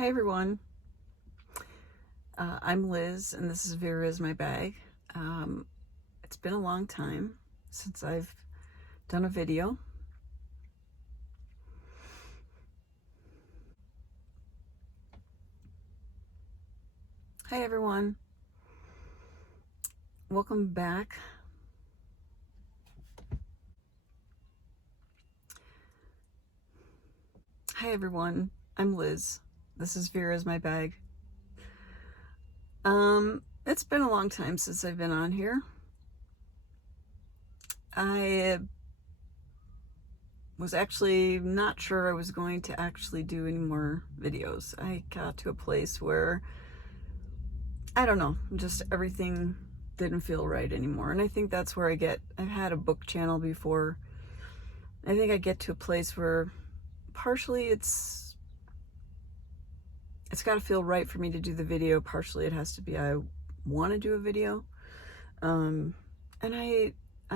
Hi everyone, I'm Liz and this is Vera is my bag. It's been a long time since I've done a video. Hi everyone, welcome back. Hi everyone, I'm Liz. This is Vera is my bag. It's been a long time since I've been on here. I was actually not sure I was going to actually do any more videos. I got to a place where, I don't know, just everything didn't feel right anymore. And I think that's where I've had a book channel before. I think I get to a place where partially it's got to feel right for me to do the video. Partially it has to be I want to do a video. And I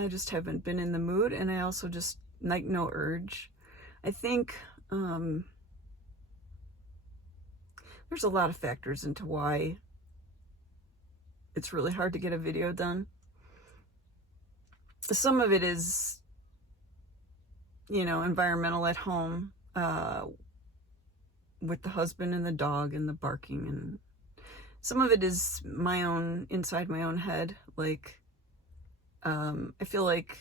just haven't been in the mood, and I also just like no urge. I think there's a lot of factors into why it's really hard to get a video done. Some of it is, environmental at home, with the husband and the dog and the barking, and some of it is my own, inside my own head. Like, I feel like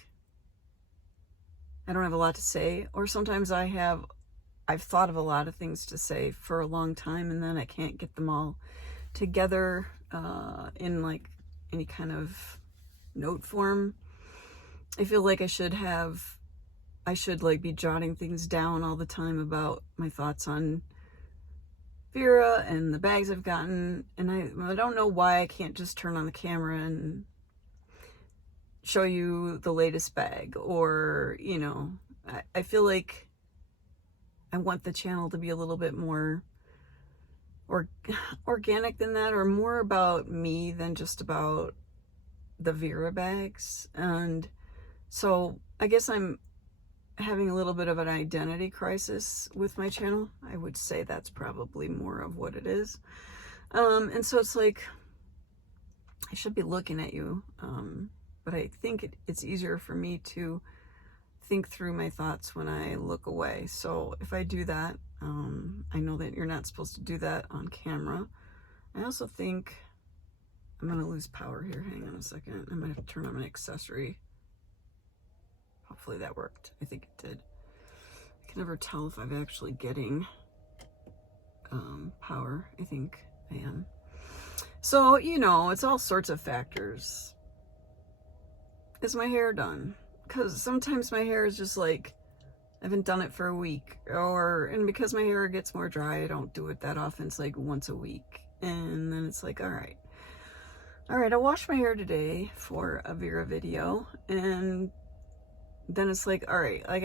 I don't have a lot to say, or sometimes I've thought of a lot of things to say for a long time, and then I can't get them all together in like any kind of note form. I feel like I should like be jotting things down all the time about my thoughts on Vera and the bags I've gotten, and I don't know why I can't just turn on the camera and show you the latest bag, or I feel like I want the channel to be a little bit more organic than that, or more about me than just about the Vera bags. And so I guess I'm having a little bit of an identity crisis with my channel. I would say that's probably more of what it is. And so it's like, I should be looking at you, but I think it's easier for me to think through my thoughts when I look away. So if I do that, I know that you're not supposed to do that on camera. I also think I'm gonna lose power here. Hang on a second. I might have to turn on my accessory. Hopefully that worked. I think it did. I can never tell if I'm actually getting power. I think I am. So, it's all sorts of factors. Is my hair done? Because sometimes my hair is just like, I haven't done it for a week. And because my hair gets more dry, I don't do it that often. It's like once a week. And then it's like, all right, I washed my hair today for a Vera video. And then it's like, all right, I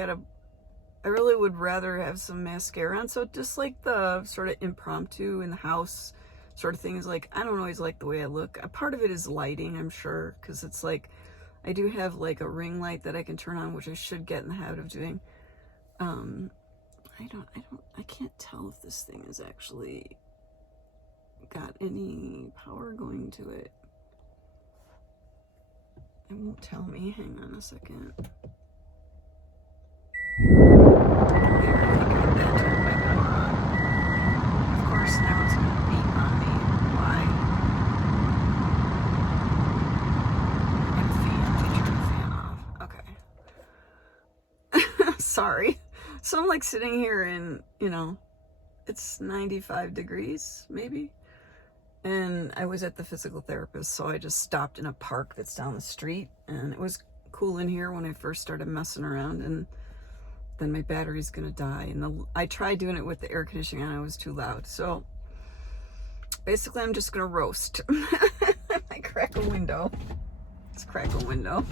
really would rather have some mascara on. So just like the sort of impromptu in the house sort of thing is like, I don't always like the way I look. A part of it is lighting, I'm sure, because it's like, I do have like a ring light that I can turn on, which I should get in the habit of doing. I can't tell if this thing has actually got any power going to it. It won't tell me. Hang on a second. Now it's going to beat on me. Why? And turn the fan off. Okay. Sorry. So I'm like sitting here in, it's 95 degrees, maybe. And I was at the physical therapist, so I just stopped in a park that's down the street. And it was cool in here when I first started messing around, and then my battery's gonna die. And I tried doing it with the air conditioning on, it was too loud. So basically I'm just gonna roast. I crack a window. Let's crack a window.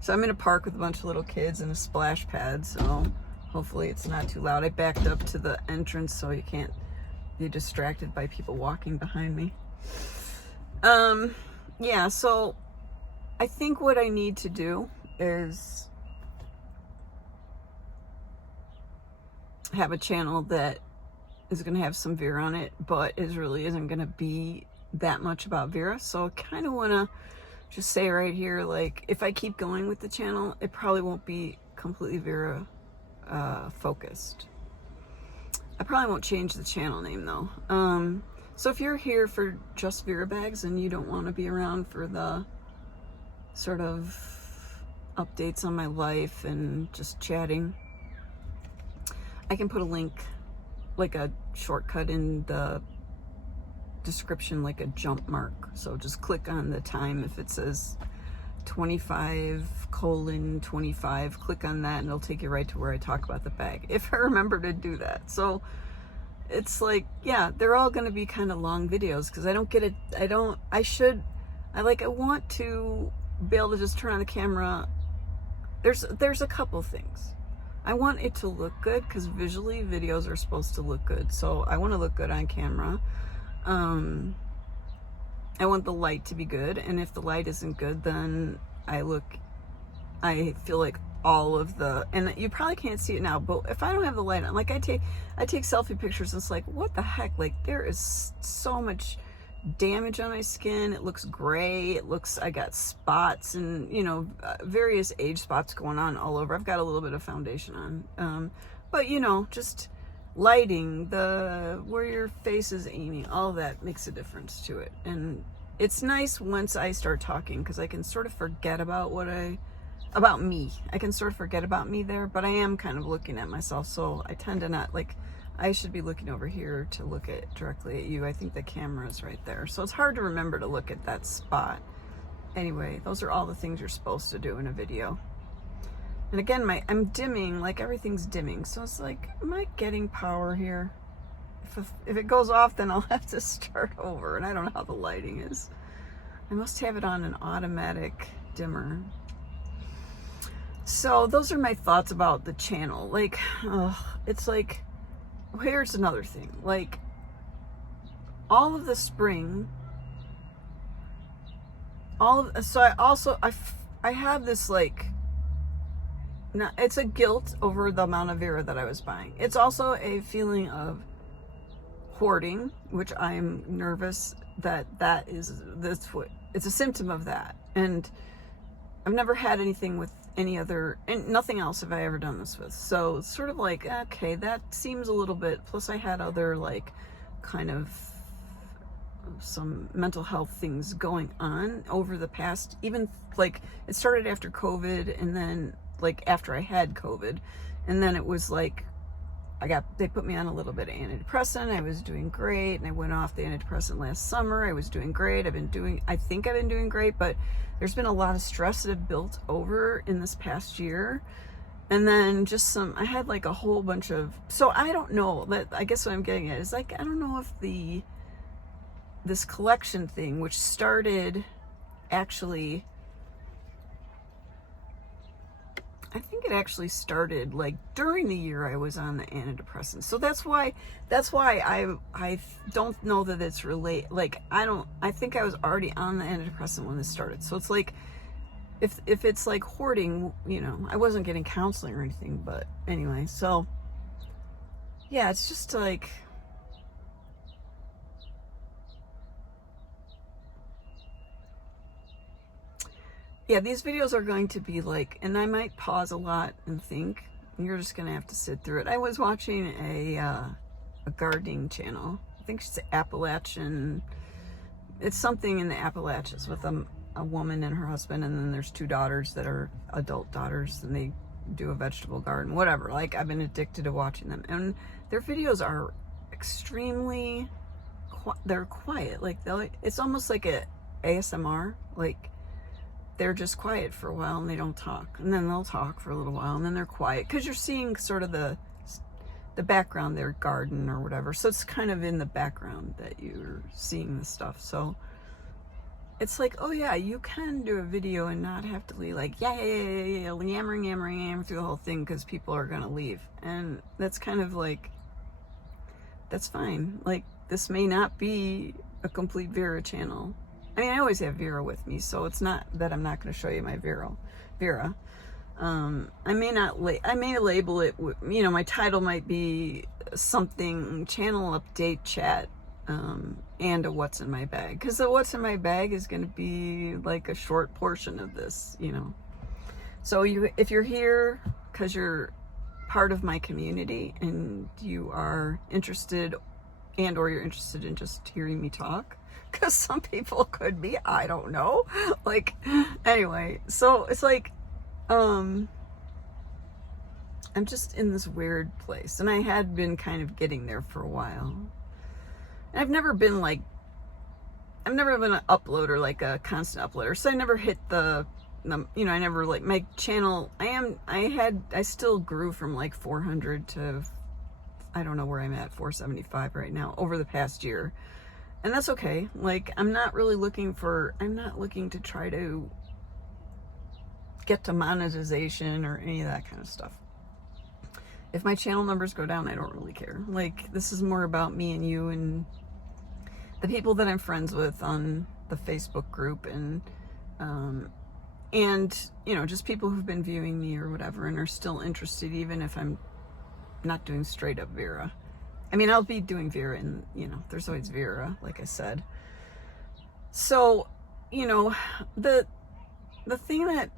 So I'm in a park with a bunch of little kids and a splash pad, so hopefully it's not too loud. I backed up to the entrance so you can't be distracted by people walking behind me. Yeah, so I think what I need to do is have a channel that is going to have some Vera on it, but it really isn't going to be that much about Vera. So I kind of want to just say right here, like, if I keep going with the channel, it probably won't be completely Vera focused. I probably won't change the channel name though. So if you're here for just Vera bags and you don't want to be around for the sort of updates on my life and just chatting, I can put a link, like a shortcut in the description, like a jump mark. So just click on the time. If it says 25:25, click on that and it'll take you right to where I talk about the bag, if I remember to do that. So it's like, yeah, they're all going to be kind of long videos because I don't get it. I want to be able to just turn on the camera. There's a couple things. I want it to look good because visually videos are supposed to look good. So I want to look good on camera. I want the light to be good, and if the light isn't good, then I feel like all of the, and you probably can't see it now, but if I don't have the light on, like I take selfie pictures, and it's like, what the heck, like there is so much damage on my skin. It looks gray. It looks, I got spots and, you know, various age spots going on all over. I've got a little bit of foundation on, but you know, just lighting, where your face is aiming, all that makes a difference to it. And it's nice once I start talking because I can sort of forget about about me. I can sort of forget about me there, but I am kind of looking at myself, so I tend to not, like, I should be looking over here to look directly at you. I think the camera is right there, so it's hard to remember to look at that spot. Anyway, those are all the things you're supposed to do in a video. And again, I'm dimming, like everything's dimming, so it's like, am I getting power here? If it goes off, then I'll have to start over, and I don't know how the lighting is. I must have it on an automatic dimmer. So those are my thoughts about the channel. Like, it's like, here's another thing. Like, all of the spring, so I have this, like, it's a guilt over the amount of Vera that I was buying. It's also a feeling of hoarding, which I'm nervous it's a symptom of that. And I've never had anything with any other, and nothing else have I ever done this with. So it's sort of like, okay, that seems a little bit, plus I had other, like, kind of some mental health things going on over the past, even, like, it started after COVID, and then, like, after I had COVID, and then it was like, they put me on a little bit of antidepressant. I was doing great, and I went off the antidepressant last summer. I was doing great. I think I've been doing great, but there's been a lot of stress that have built over in this past year. And then just I had like a whole bunch of, so I don't know, I guess what I'm getting at is, like, I don't know if this collection thing, which started actually, I think it actually started like during the year I was on the antidepressants. So that's why I don't know that it's like, I think I was already on the antidepressant when this started. So it's like, if it's like hoarding, you know, I wasn't getting counseling or anything, but anyway, so yeah, it's just like, yeah, these videos are going to be like, and I might pause a lot and think, and you're just gonna have to sit through it. I was watching a gardening channel. I think it's Appalachian. It's something in the Appalachians with a woman and her husband, and then there's two daughters that are adult daughters, and they do a vegetable garden, whatever. Like, I've been addicted to watching them, and their videos are extremely, they're quiet. Like, it's almost like a ASMR. Like, they're just quiet for a while and they don't talk, and then they'll talk for a little while and then they're quiet because you're seeing sort of the background, their garden or whatever. So it's kind of in the background that you're seeing the stuff. So it's like, oh yeah, you can do a video and not have to leave like yammering through the whole thing because people are gonna leave, and that's kind of like, that's fine. Like, this may not be a complete Vera channel. I mean, I always have Vera with me, so it's not that I'm not going to show you my Vera. I may label it, you know, my title might be something channel update chat, and a what's in my bag, because the what's in my bag is going to be like a short portion of this, you know. So if you're here because you're part of my community and you are interested, and or you're interested in just hearing me talk, because some people could be, I don't know, like, anyway, so it's like, I'm just in this weird place, and I had been kind of getting there for a while. And I've never been an uploader, like a constant uploader, so I never hit the you know, I never, like, my channel, I still grew from like 400 to, I don't know where I'm at, 475 right now over the past year. And that's okay. Like, I'm not looking to try to get to monetization or any of that kind of stuff. If my channel numbers go down, I don't really care. Like, this is more about me and you and the people that I'm friends with on the Facebook group, and you know, just people who've been viewing me or whatever and are still interested, even if I'm not doing straight up Vera. I mean, I'll be doing Vera, and, you know, there's always Vera, like I said. So, you know, the thing that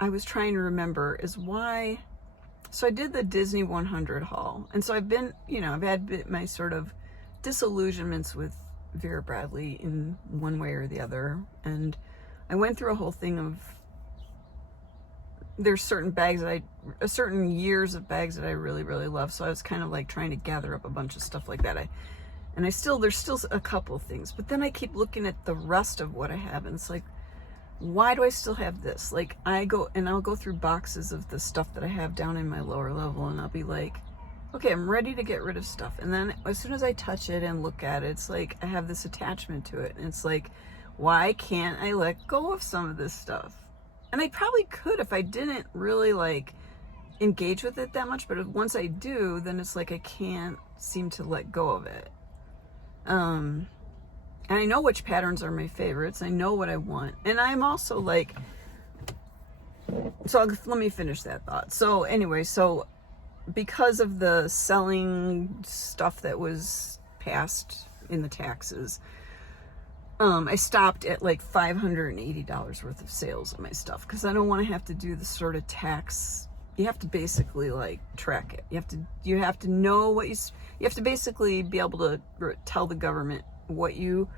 I was trying to remember is why. So I did the Disney 100 haul, and so I've been, you know, I've had my sort of disillusionments with Vera Bradley in one way or the other, and I went through a whole thing of, there's certain bags that certain years of bags that I really, really love. So I was kind of like trying to gather up a bunch of stuff like that. There's still a couple of things, but then I keep looking at the rest of what I have, and it's like, why do I still have this? Like, I'll go through boxes of the stuff that I have down in my lower level, and I'll be like, okay, I'm ready to get rid of stuff. And then as soon as I touch it and look at it, it's like I have this attachment to it, and it's like, why can't I let go of some of this stuff? And I probably could if I didn't really like engage with it that much, but once I do, then it's like I can't seem to let go of it. And I know which patterns are my favorites. I know what I want. And I'm also like, so let me finish that thought. So anyway, so because of the selling stuff that was passed in the taxes, I stopped at like $580 worth of sales of my stuff, because I don't want to have to do the sort of tax. You have to basically like track it. You have to know what you have to basically be able to tell the government what you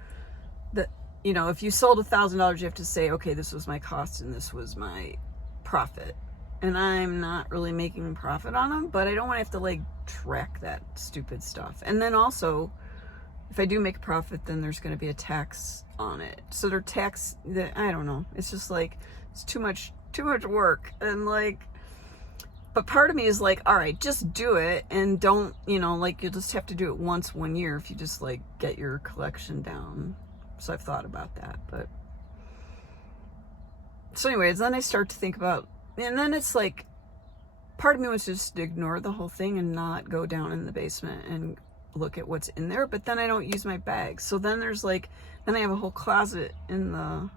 know, if you sold $1,000, you have to say, okay, this was my cost and this was my profit. And I'm not really making profit on them, but I don't want to have to like track that stupid stuff. And then also, if I do make a profit, then there's going to be a tax on it. So they're I don't know. It's just like, it's too much work. And like, but part of me is like, all right, just do it, and don't, you know, like, you'll just have to do it once 1 year if you just like get your collection down. So I've thought about that, but so anyways, then I start to think about, and then it's like, part of me wants to just ignore the whole thing and not go down in the basement and look at what's in there, but then I don't use my bags. So then there's like, then I have a whole closet in the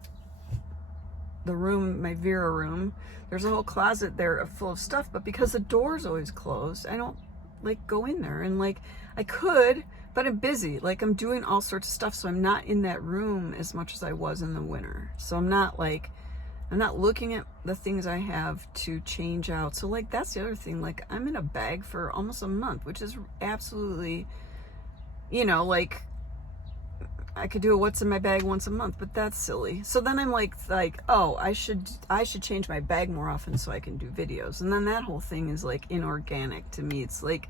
room, my Vera room. There's a whole closet there full of stuff, but because the door's always closed, I don't like go in there. And like, I could, but I'm busy. Like, I'm doing all sorts of stuff, so I'm not in that room as much as I was in the winter. So I'm not looking at the things I have to change out. So like, that's the other thing. Like, I'm in a bag for almost a month, which is absolutely, you know, like, I could do a what's in my bag once a month, but that's silly. So then I'm like, oh, I should change my bag more often so I can do videos. And then that whole thing is like inorganic to me. It's like,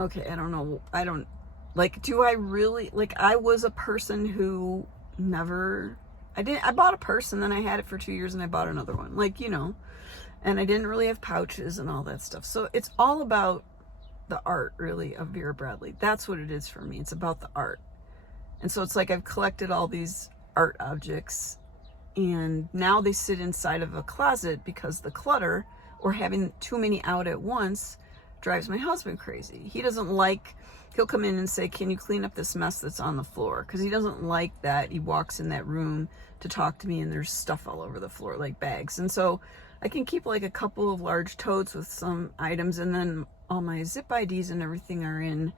okay, I don't know. I don't, like, do I really, like, I was a person who I bought a purse and then I had it for 2 years and I bought another one. Like, you know, and I didn't really have pouches and all that stuff. So it's all about the art, really, of Vera Bradley. That's what it is for me. It's about the art. And so it's like, I've collected all these art objects, and now they sit inside of a closet because the clutter, or having too many out at once, drives my husband crazy. He'll come in and say, can you clean up this mess that's on the floor? Because he doesn't like that. He walks in that room to talk to me and there's stuff all over the floor, like bags. And so I can keep like a couple of large totes with some items, and then all my zip IDs and everything are in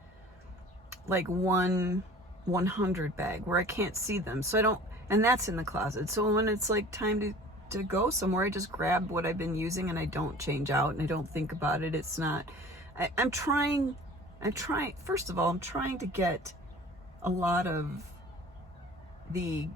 like one 100 bag where I can't see them. So I don't, and that's in the closet. So when it's like time to go somewhere, I just grab what I've been using and I don't change out and I don't think about it. It's not, I'm trying, first of all, I'm trying to get a lot of the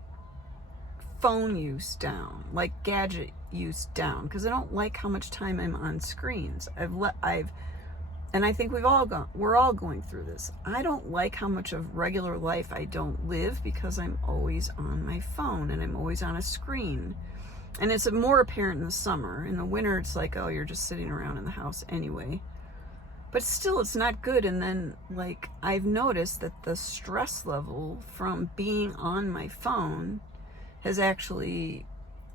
phone use down, like gadget use down, because I don't like how much time I'm on screens. And I think we're all going through this. I don't like how much of regular life I don't live because I'm always on my phone and I'm always on a screen. And it's more apparent in the summer. In the winter, it's like, oh, you're just sitting around in the house anyway. But still, it's not good. And then, like, I've noticed that the stress level from being on my phone has actually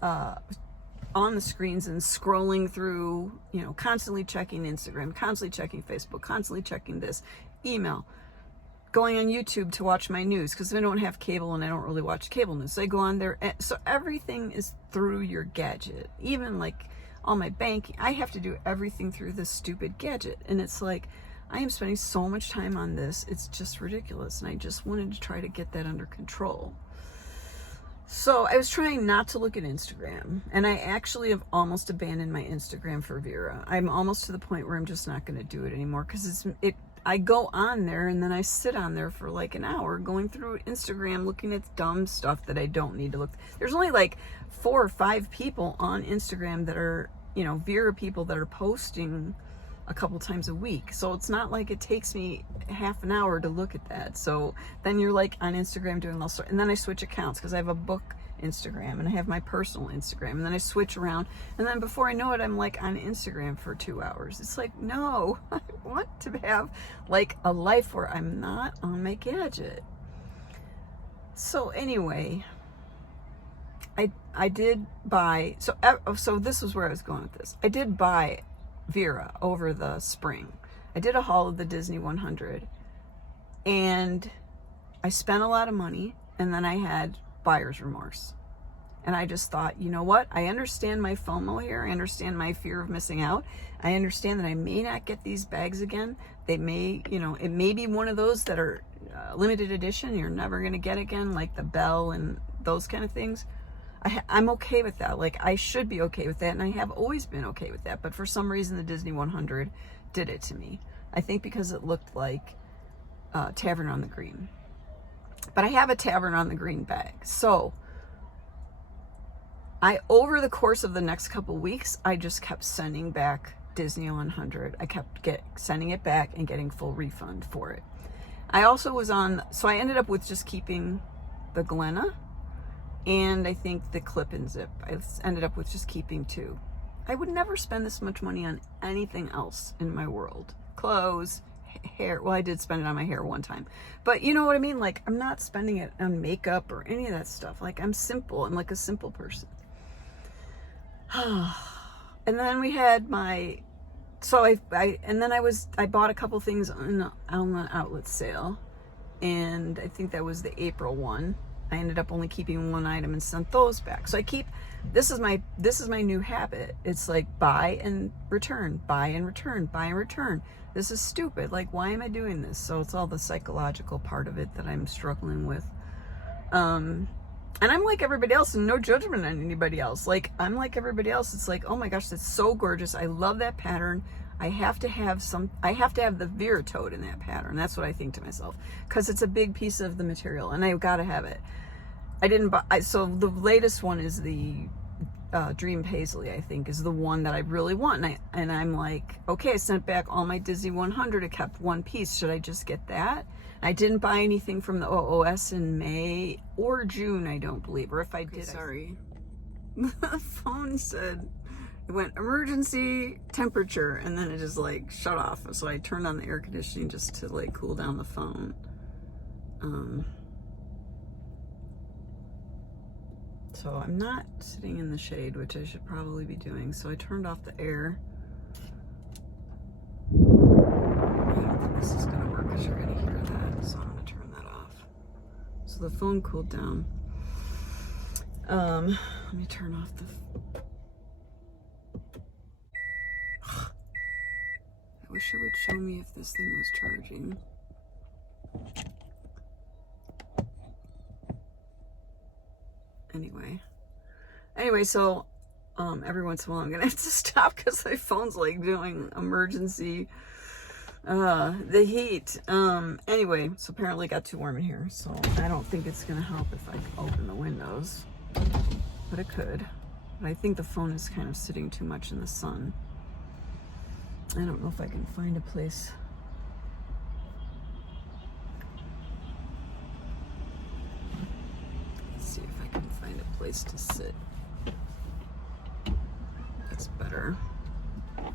on the screens and scrolling through, you know, constantly checking Instagram, constantly checking Facebook, constantly checking this, email, going on YouTube to watch my news because I don't have cable and I don't really watch cable news. So I go on there. So everything is through your gadget. Even like all my banking, I have to do everything through this stupid gadget. And it's like, I am spending so much time on this. It's just ridiculous. And I just wanted to try to get that under control. So I was trying not to look at Instagram, and I actually have almost abandoned my Instagram for Vera. I'm almost to the point where I'm just not going to do it anymore because I go on there and then I sit on there for like an hour going through Instagram looking at dumb stuff that I don't need to look. There's only like 4 or 5 people on Instagram that are, you know, Vera people that are posting a couple times a week. So it's not like it takes me half an hour to look at that. So then you're like on Instagram doing all sorts, and then I switch accounts because I have a book Instagram and I have my personal Instagram, and then I switch around, and then before I know it, I'm like on Instagram for 2 hours. It's like, no, I want to have like a life where I'm not on my gadget. So anyway, I did buy, so this was where I was going with this. I did buy Vera over the spring. I did a haul of the Disney 100 and I spent a lot of money, and then I had buyer's remorse. And I just thought, you know what? I understand my FOMO here. I understand my fear of missing out. I understand that I may not get these bags again. They may, you know, it may be one of those that are limited edition. You're never going to get again, like the Bell and those kind of things. I'm okay with that. Like, I should be okay with that, and I have always been okay with that. But for some reason, the Disney 100 did it to me. I think because it looked like Tavern on the Green. But I have a Tavern on the Green bag. So, over the course of the next couple weeks, I just kept sending back Disney 100. I kept sending it back and getting full refund for it. I also was so I ended up with just keeping the Glenna, and I think the clip and zip. I ended up with just keeping 2. I would never spend this much money on anything else in my world. Clothes, hair. Well, I did spend it on my hair one time. But you know what I mean? Like, I'm not spending it on makeup or any of that stuff. Like, I'm simple. I'm like a simple person. And then we had I bought a couple things on the outlet sale. And I think that was the April one. I ended up only keeping 1 item and sent those back. So this is my new habit. It's like buy and return, buy and return, buy and return. This is stupid. Like, why am I doing this? So it's all the psychological part of it that I'm struggling with. And I'm like everybody else, and no judgment on anybody else. Like, I'm like everybody else. It's like, oh my gosh, that's so gorgeous. I love that pattern. I have to have the Vera tote in that pattern. That's what I think to myself, because it's a big piece of the material and I've got to have it. I didn't buy, so the latest one is the Dream Paisley, I think, is the one that I really want. And I'm like, okay, I sent back all my Disney 100. I kept 1 piece. Should I just get that? I didn't buy anything from the OOS in May or June, I don't believe. Or if I did, sorry. The phone said, it went emergency temperature, and then it just like shut off. So I turned on the air conditioning just to like cool down the phone. So I'm not sitting in the shade, which I should probably be doing. So I turned off the air. I don't think this is gonna work because you're gonna hear that. So I'm gonna turn that off. So the phone cooled down. Let me turn off I wish it would show me if this thing was charging. Anyway, so every once in a while I'm gonna have to stop because my phone's like doing emergency the heat. Anyway, so apparently it got too warm in here, so I don't think it's gonna help if I open the windows, but it could. But I think the phone is kind of sitting too much in the sun. I don't know if I can find a place. Let's see if I can find a place to sit. That's better. Okay.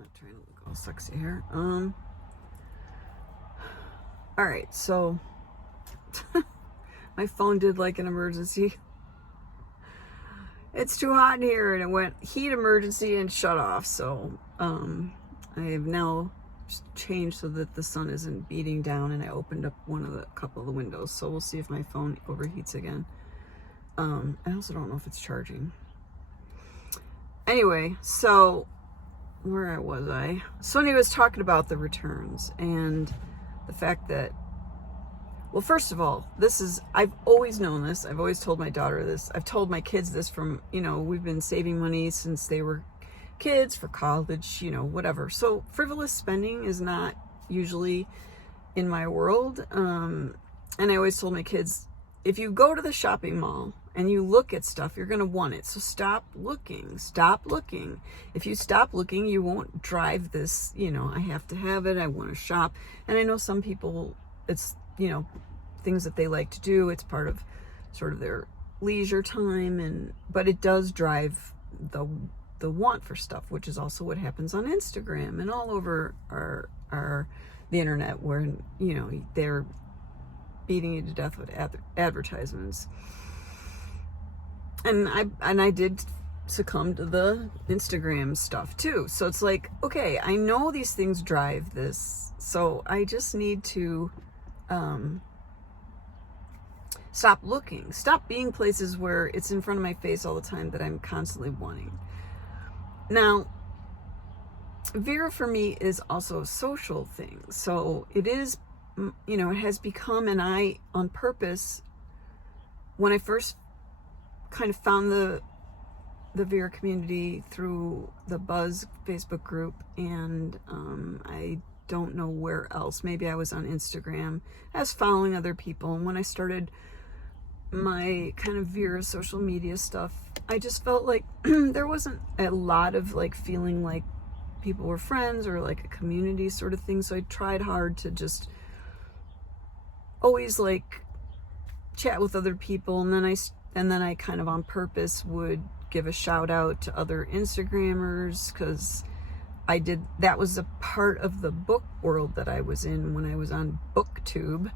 Not trying to look all sexy here. All right, so my phone did like an emergency. It's too hot in here, and it went heat emergency and shut off. So I have now changed so that the sun isn't beating down, and I opened up couple of the windows. So we'll see if my phone overheats again. I also don't know if it's charging. Anyway, so where was I? Sonia was talking about the returns and the fact that, well, first of all, I've always known this. I've always told my daughter this. I've told my kids this from, we've been saving money since they were kids for college, whatever. So frivolous spending is not usually in my world. And I always told my kids, if you go to the shopping mall and you look at stuff, you're going to want it. So stop looking. If you stop looking, you won't drive this, I have to have it. I want to shop. And I know some people, it's, things that they like to do. It's part of sort of their leisure time. But it does drive the want for stuff, which is also what happens on Instagram and all over the internet, where, they're beating you to death with advertisements. And I did succumb to the Instagram stuff too. So it's like, okay, I know these things drive this, so I just need to stop looking, stop being places where it's in front of my face all the time that I'm constantly wanting. Now, Vera for me is also a social thing. So it is, it has become, and I, on purpose, when I first kind of found the Vera community through the Buzz Facebook group, and I don't know where else. Maybe I was on Instagram. I was following other people, and when I started my kind of Vera social media stuff, I just felt like there wasn't a lot of like feeling like people were friends or like a community sort of thing. So I tried hard to just always like chat with other people, and then I kind of on purpose would give a shout out to other Instagrammers, because that was a part of the book world that I was in when I was on BookTube,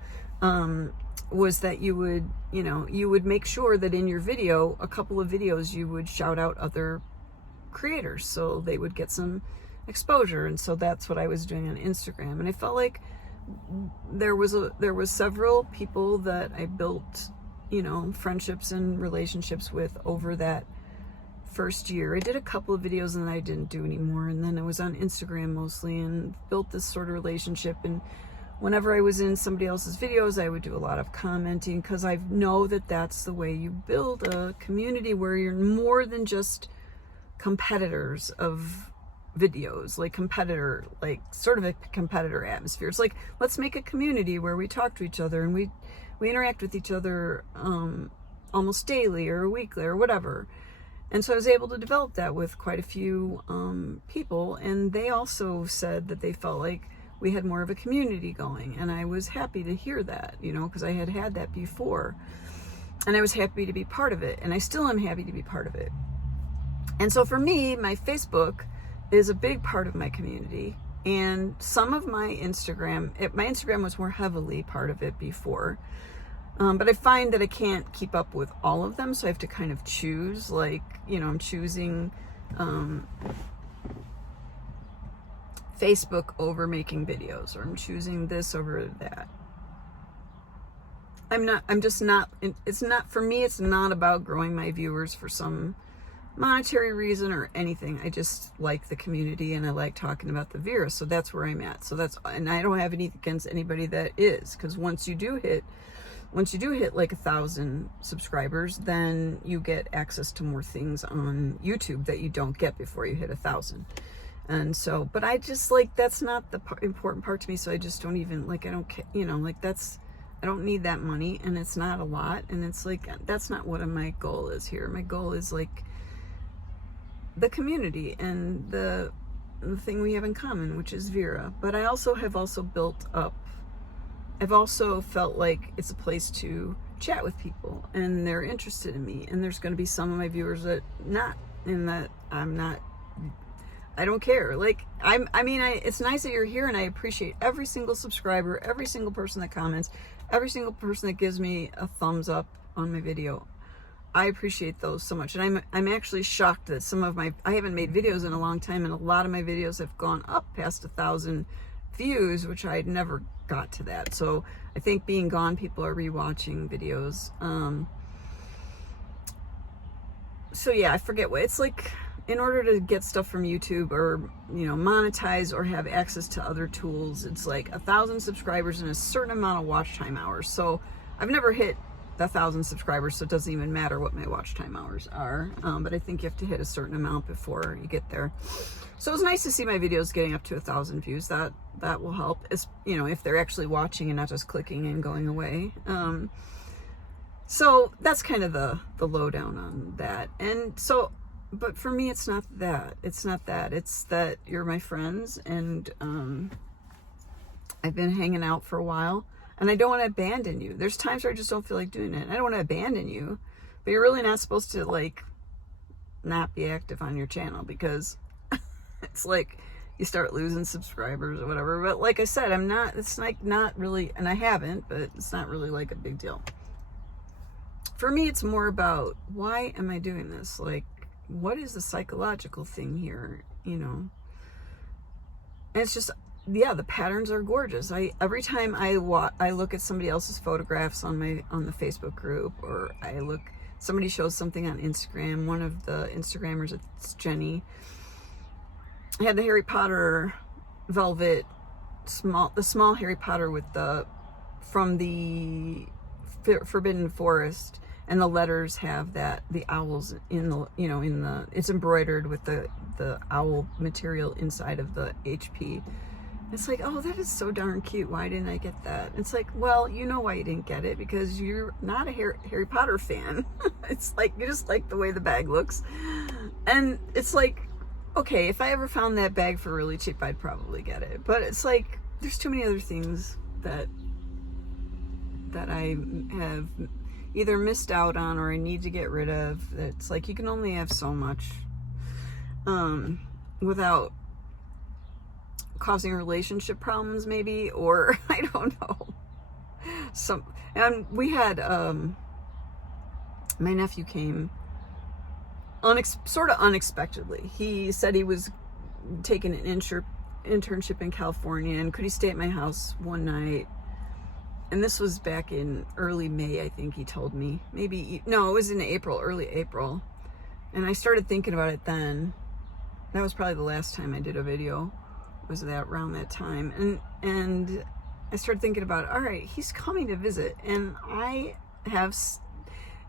was that you would make sure that in your video, a couple of videos, you would shout out other creators so they would get some exposure. And so that's what I was doing on Instagram. And I felt like there was several people that I built, friendships and relationships with over that first year. I did a couple of videos and then I didn't do anymore. And then I was on Instagram mostly and built this sort of relationship. And whenever I was in somebody else's videos, I would do a lot of commenting, because I know that that's the way you build a community, where you're more than just competitors of videos, like sort of a competitor atmosphere. It's like, let's make a community where we talk to each other and we interact with each other almost daily or weekly or whatever. And so I was able to develop that with quite a few people, and they also said that they felt like we had more of a community going, and I was happy to hear that, because I had that before, and I was happy to be part of it, and I still am happy to be part of it. And so for me, my Facebook is a big part of my community, and some of my Instagram was more heavily part of it before, but I find that I can't keep up with all of them, so I have to kind of choose, like, I'm choosing Facebook over making videos, or I'm choosing this over that. I'm just not, it's not, for me, it's not about growing my viewers for some monetary reason or anything. I just like the community and I like talking about the Vera. So that's where I'm at. So that's, and I don't have anything against anybody that is, because once you do hit like 1,000 subscribers, then you get access to more things on YouTube that you don't get before you hit 1,000. And so, but I just like, that's not the important part to me. So I just don't even like, I don't care, you know, like that's, I don't need that money, and it's not a lot. And it's like, that's not what my goal is here. My goal is like the community and the thing we have in common, which is Vera. But I also have built up, I've also felt like it's a place to chat with people and they're interested in me. And there's going to be some of my viewers that not, in that I'm not, I don't care. Like, it's nice that you're here, and I appreciate every single subscriber, every single person that comments, every single person that gives me a thumbs up on my video. I appreciate those so much. And I'm actually shocked that some of I haven't made videos in a long time, and a lot of my videos have gone up past 1,000 views, which I never got to that. So I think being gone, people are rewatching videos. So yeah, I forget what it's like. In order to get stuff from YouTube, or, you know, monetize or have access to other tools, it's like 1,000 subscribers and a certain amount of watch time hours. So I've never hit 1,000 subscribers, so it doesn't even matter what my watch time hours are. But I think you have to hit a certain amount before you get there. So it's nice to see my videos getting up to 1,000 views. That will help, as you know, if they're actually watching and not just clicking and going away. So that's kind of the lowdown on that. And so, but for me, it's not that. It's not that. It's that you're my friends, and I've been hanging out for a while, and I don't want to abandon you. There's times where I just don't feel like doing it. I don't want to abandon you, but you're really not supposed to, like, not be active on your channel, because it's like you start losing subscribers or whatever. But like I said, I'm not, it's like not really, and I haven't, but it's not really like a big deal. For me, it's more about, why am I doing this? Like, what is the psychological thing here, you know? And it's just, yeah, the patterns are gorgeous. Every time I look at somebody else's photographs on the Facebook group, or somebody shows something on Instagram. One of the Instagrammers, it's Jenny, I had the Harry Potter velvet the small Harry Potter with from the Forbidden Forest, and the letters have the owls in the, it's embroidered with the owl material inside of the HP. It's like, oh, that is so darn cute. Why didn't I get that? It's like, well, you know why you didn't get it, because you're not a Harry Potter fan. It's like, you just like the way the bag looks. And it's like, okay, if I ever found that bag for really cheap, I'd probably get it. But it's like, there's too many other things that I have either missed out on or I need to get rid of. It's like, you can only have so much without causing relationship problems, maybe, or I don't know. And we had my nephew came sort of unexpectedly. He said he was taking an internship in California, and could he stay at my house one night? And this was back in early May, I think he told me. No, it was in April, early April. And I started thinking about it then. That was probably the last time I did a video, was that around that time. And I started thinking about, all right, he's coming to visit, and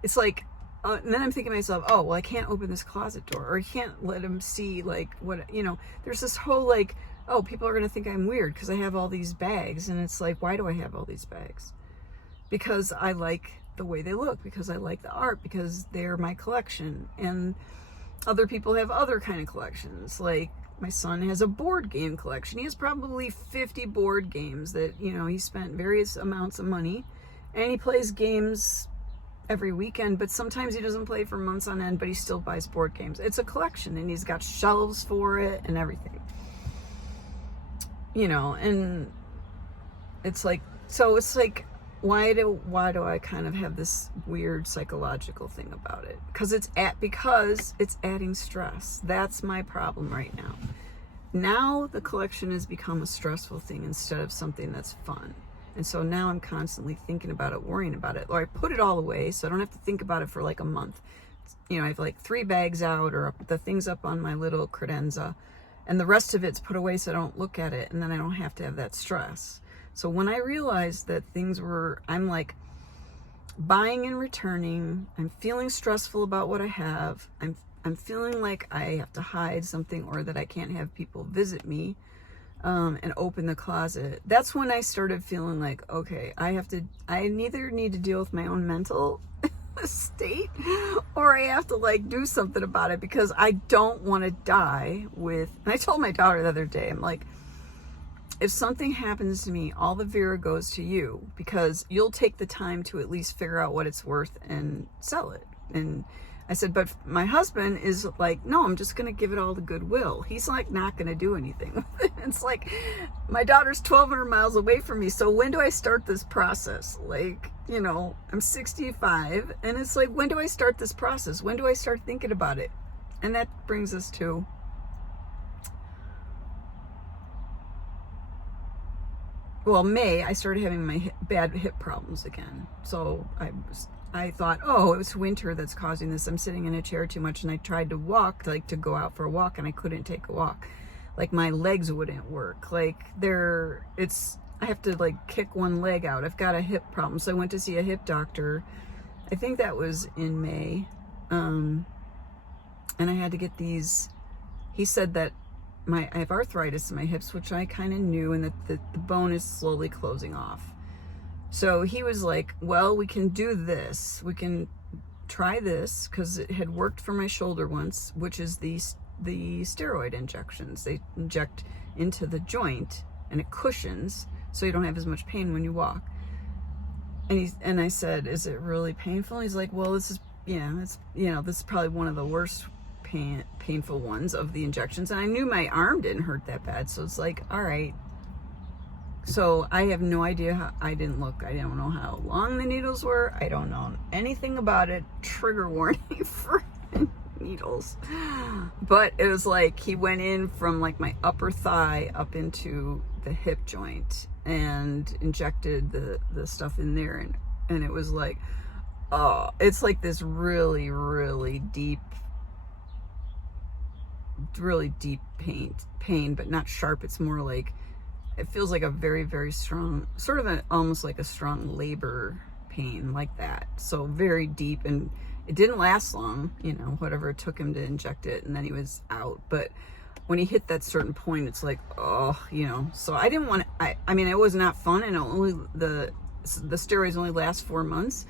it's like, and then I'm thinking to myself, oh, well, I can't open this closet door, or I can't let him see, like, what, you know, there's this whole, like, oh, people are going to think I'm weird because I have all these bags. And it's like, why do I have all these bags? Because I like the way they look, because I like the art, because they're my collection. And other people have other kind of collections. Like, my son has a board game collection. He has probably 50 board games that, you know, he spent various amounts of money, and he plays games every weekend, but sometimes he doesn't play for months on end, but he still buys board games. It's a collection, and he's got shelves for it and everything. You know, and it's like, so it's like, why do I kind of have this weird psychological thing about it? Because it's adding stress. That's my problem right now. Now the collection has become a stressful thing instead of something that's fun. And so now I'm constantly thinking about it, worrying about it. Or I put it all away so I don't have to think about it for like a month. You know, I have like 3 bags out, or the things up on my little credenza, and the rest of it's put away so I don't look at it, and then I don't have to have that stress. So when I realized that I'm like buying and returning, I'm feeling stressful about what I have, I'm feeling like I have to hide something, or that I can't have people visit me and open the closet. That's when I started feeling like, okay, I neither need to deal with my own mental state, or I have to like do something about it, because I don't want to die with, and I told my daughter the other day, I'm like, if something happens to me, all the Vera goes to you, because you'll take the time to at least figure out what it's worth and sell it. And I said, but my husband is like, no, I'm just going to give it all the goodwill. He's like not going to do anything. It's like, my daughter's 1,200 miles away from me. So when do I start this process? Like, you know, I'm 65, and it's like, when do I start this process? When do I start thinking about it? And that brings us to May. I started having my bad hip problems again. So I thought, oh, it was winter that's causing this. I'm sitting in a chair too much, and I tried to walk, like to go out for a walk, and I couldn't take a walk. Like my legs wouldn't work. Like I have to like kick one leg out. I've got a hip problem. So I went to see a hip doctor. I think that was in May. And I had to get these. He said that I have arthritis in my hips, which I kind of knew, and that the bone is slowly closing off. So he was like, well, we can do this. We can try this, because it had worked for my shoulder once, which is the steroid injections. They inject into the joint, and it cushions, so you don't have as much pain when you walk. And I said, is it really painful? He's like, well, this is probably one of the worst painful ones of the injections. And I knew my arm didn't hurt that bad, so it's like, all right. So I have no idea how. I don't know how long the needles were. I don't know anything about it. Trigger warning for needles. But it was like he went in from like my upper thigh up into the hip joint and injected the stuff in there, and it was like, oh, it's like this really, really deep pain, but not sharp. It's more like, it feels like a very, very strong, sort of almost like a strong labor pain, like that. So very deep, and it didn't last long, you know, whatever it took him to inject it, and then he was out. But when he hit that certain point, it's like, oh, you know. So I didn't want to, I mean, it was not fun, and the steroids only last 4 months.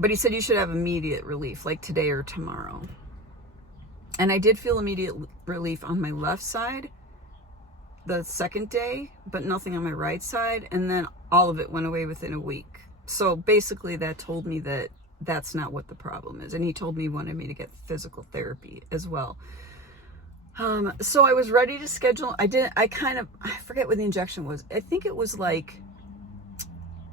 But he said you should have immediate relief, like today or tomorrow. And I did feel immediate relief on my left side the second day, but nothing on my right side. And then all of it went away within a week. So basically that told me that that's not what the problem is. And he told me he wanted me to get physical therapy as well. So I was ready to schedule. I forget what the injection was. I think it was like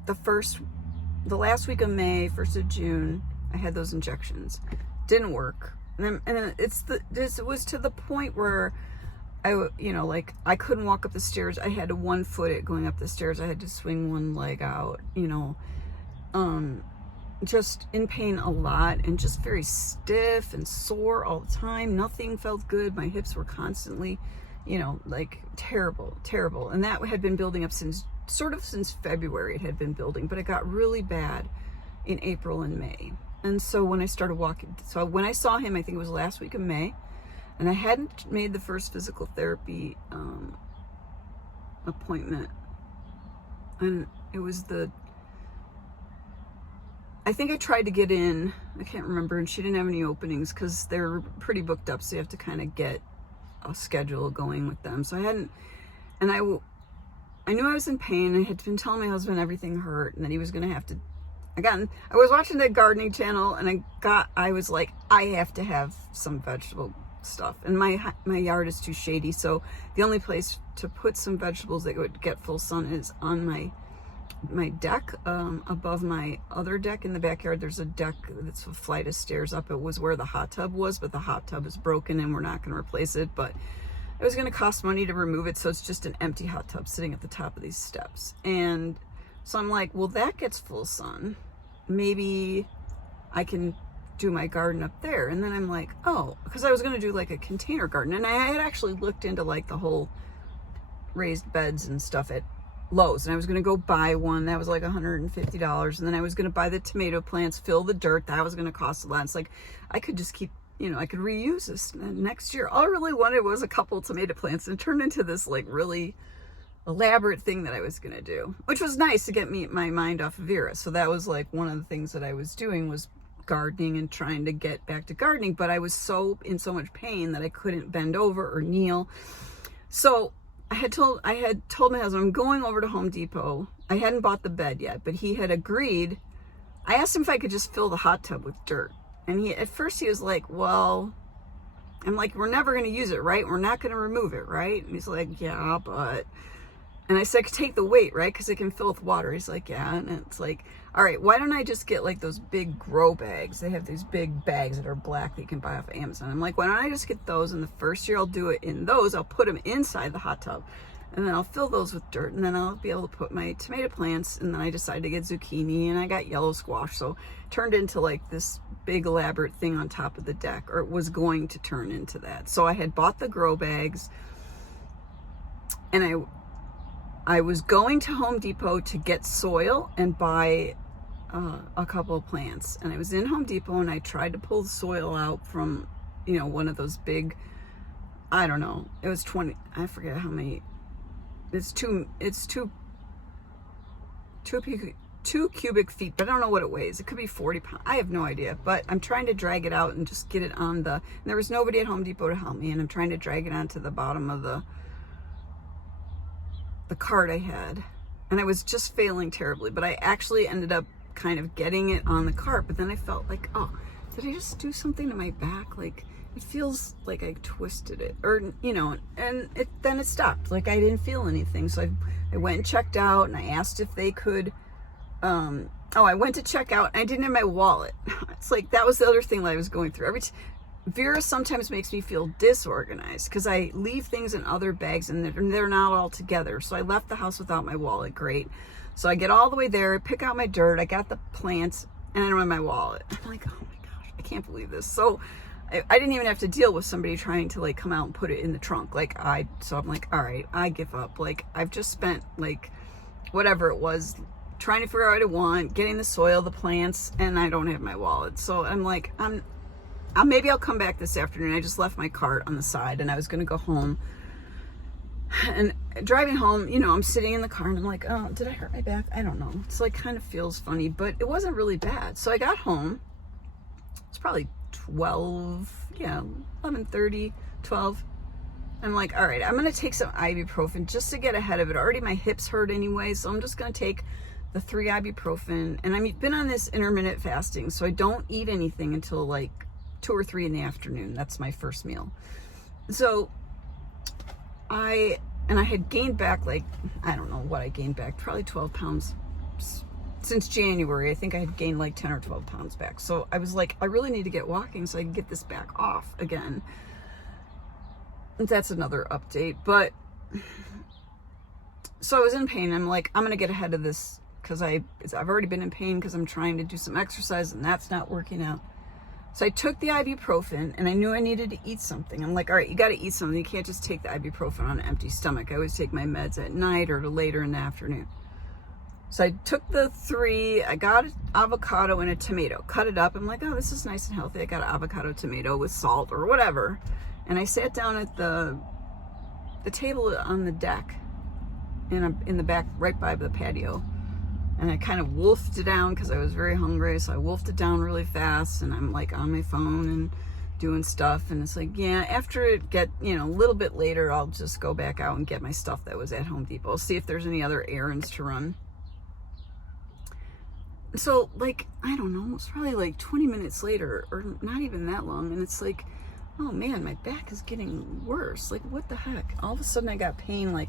the last week of May, 1st of June, I had those injections. Didn't work. And it was to the point where I couldn't walk up the stairs. I had to 1 foot it going up the stairs. I had to swing one leg out, just in pain a lot, and just very stiff and sore all the time. Nothing felt good. My hips were constantly, like terrible. And that had been building up since February. It had been building, but it got really bad in April and May. And so when I started walking, so when I saw him, I think it was last week of May, and I hadn't made the first physical therapy appointment. And it was I think I tried to get in, I can't remember, and she didn't have any openings because they were pretty booked up, so you have to kind of get a schedule going with them. So I hadn't, and I knew I was in pain. I had been telling my husband everything hurt, and that he was going to have to, I was watching the gardening channel, and I was like, I have to have some vegetable stuff. And my yard is too shady, so the only place to put some vegetables that would get full sun is on my deck, above my other deck in the backyard. There's a deck that's a flight of stairs up. It was where the hot tub was, but the hot tub is broken and we're not going to replace it, but it was going to cost money to remove it, so it's just an empty hot tub sitting at the top of these steps. And So I'm like, well, that gets full sun. Maybe I can do my garden up there. And then I'm like, oh, because I was going to do like a container garden. And I had actually looked into like the whole raised beds and stuff at Lowe's. And I was going to go buy one. That was like $150. And then I was going to buy the tomato plants, fill the dirt. That was going to cost a lot. It's like, I could just keep, you know, I could reuse this next year. All I really wanted was a couple of tomato plants, and it turned into this like really elaborate thing that I was going to do, which was nice to get my mind off of Vera. So that was like one of the things that I was doing, was gardening and trying to get back to gardening, but I was in so much pain that I couldn't bend over or kneel. So I had told my husband, I'm going over to Home Depot. I hadn't bought the bed yet, but he had agreed. I asked him if I could just fill the hot tub with dirt. And at first he was like, well, I'm like, we're never going to use it, right? We're not going to remove it, right? And he's like, yeah, but, and I said, I could take the weight, right? Because it can fill with water. He's like, yeah. And it's like, all right, why don't I just get like those big grow bags? They have these big bags that are black that you can buy off Amazon. I'm like, why don't I just get those? And the first year I'll do it in those. I'll put them inside the hot tub, and then I'll fill those with dirt, and then I'll be able to put my tomato plants. And then I decided to get zucchini, and I got yellow squash. So it turned into like this big elaborate thing on top of the deck, or it was going to turn into that. So I had bought the grow bags, and I was going to Home Depot to get soil and buy a couple of plants. And I was in Home Depot, and I tried to pull the soil out from, you know, one of those big, I don't know, it was 20, I forget how many, it's two cubic feet, but I don't know what it weighs. It could be 40 pounds. I have no idea, but I'm trying to drag it out and just get it on and there was nobody at Home Depot to help me, and I'm trying to drag it onto the bottom of the cart I had, and I was just failing terribly, but I actually ended up kind of getting it on the cart. But then I felt like, oh, did I just do something to my back? Like, it feels like I twisted it, or, you know, and then it stopped. Like, I didn't feel anything. So I went and checked out, and I asked if they could, I went to check out, and I didn't have my wallet. It's like, that was the other thing that I was going through. Vera sometimes makes me feel disorganized because I leave things in other bags, and they're not all together. So I left the house without my wallet. Great. So I get all the way there, pick out my dirt, I got the plants, and I don't have my wallet. I'm like, oh my gosh, I can't believe this. So I didn't even have to deal with somebody trying to like come out and put it in the trunk. So I'm like, all right, I give up. Like, I've just spent like whatever it was trying to figure out what I want, getting the soil, the plants, and I don't have my wallet. So I'm like, maybe I'll come back this afternoon. I just left my cart on the side, and I was going to go home. And driving home, you know, I'm sitting in the car, and I'm like, oh, did I hurt my back? I don't know. It's like, kind of feels funny, but it wasn't really bad. So I got home. It's probably 11:30, 12. I'm like, all right, I'm going to take some ibuprofen just to get ahead of it. Already my hips hurt anyway, so I'm just going to take the 3 ibuprofen. And I've been on this intermittent fasting, so I don't eat anything until like 2 or 3 in the afternoon. That's my first meal. So I had gained back, like, I don't know what I gained back, probably 12 pounds since January. I think I had gained like 10 or 12 pounds back. So I was like, I really need to get walking so I can get this back off again. And that's another update. But so I was in pain. I'm like, I'm going to get ahead of this because I've already been in pain because I'm trying to do some exercise, and that's not working out. So I took the ibuprofen, and I knew I needed to eat something. I'm like, all right, you got to eat something. You can't just take the ibuprofen on an empty stomach. I always take my meds at night or later in the afternoon. So I took the 3, I got an avocado and a tomato, cut it up. I'm like, oh, this is nice and healthy. I got an avocado tomato with salt or whatever. And I sat down at the table on the deck in the back, right by the patio. And I kind of wolfed it down because I was very hungry. So I wolfed it down really fast, and I'm like on my phone and doing stuff. And it's like, yeah, after it a little bit later, I'll just go back out and get my stuff that was at Home Depot. See if there's any other errands to run. So like, I don't know, it's probably like 20 minutes later, or not even that long. And it's like, oh man, my back is getting worse. Like, what the heck? All of a sudden I got pain, like,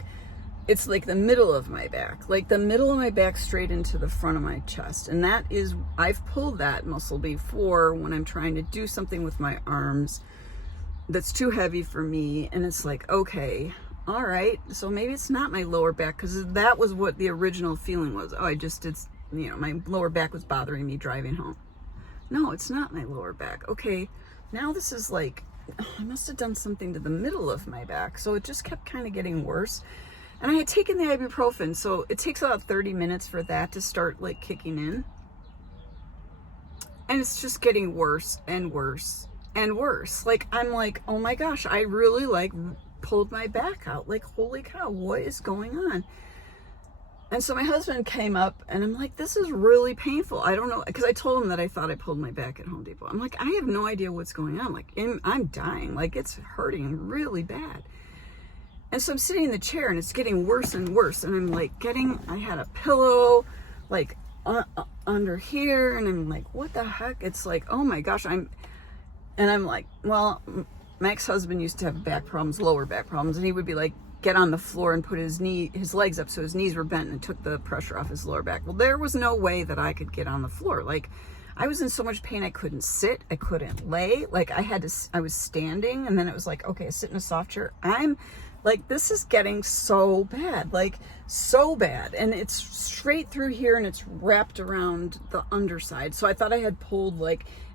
it's like the middle of my back, like the middle of my back straight into the front of my chest. And that is, I've pulled that muscle before when I'm trying to do something with my arms that's too heavy for me. And it's like, okay, all right, so maybe it's not my lower back, because that was what the original feeling was. Oh, I just did, my lower back was bothering me driving home. No, it's not my lower back. Okay, now this is like, I must have done something to the middle of my back. So it just kept kind of getting worse. And I had taken the ibuprofen, so it takes about 30 minutes for that to start like kicking in. And it's just getting worse and worse and worse. Like, I'm like, oh my gosh, I really like pulled my back out. Like, holy cow, what is going on? And so my husband came up and I'm like, this is really painful. I don't know, because I told him that I thought I pulled my back at Home Depot. I'm like, I have no idea what's going on. Like, I'm dying. Like, it's hurting really bad. And so I'm sitting in the chair and it's getting worse and worse. And I'm like I had a pillow like under here. And I'm like, what the heck? It's like, oh my gosh. I'm like, well, my ex-husband used to have back problems, lower back problems. And he would be like, get on the floor and put his legs up so his knees were bent and it took the pressure off his lower back. Well, there was no way that I could get on the floor. Like, I was in so much pain I couldn't sit, I couldn't lay. Like, I was standing, and then it was like, okay, sit in a soft chair. I'm like, this is getting so bad, like so bad. And it's straight through here and it's wrapped around the underside. So I thought I had pulled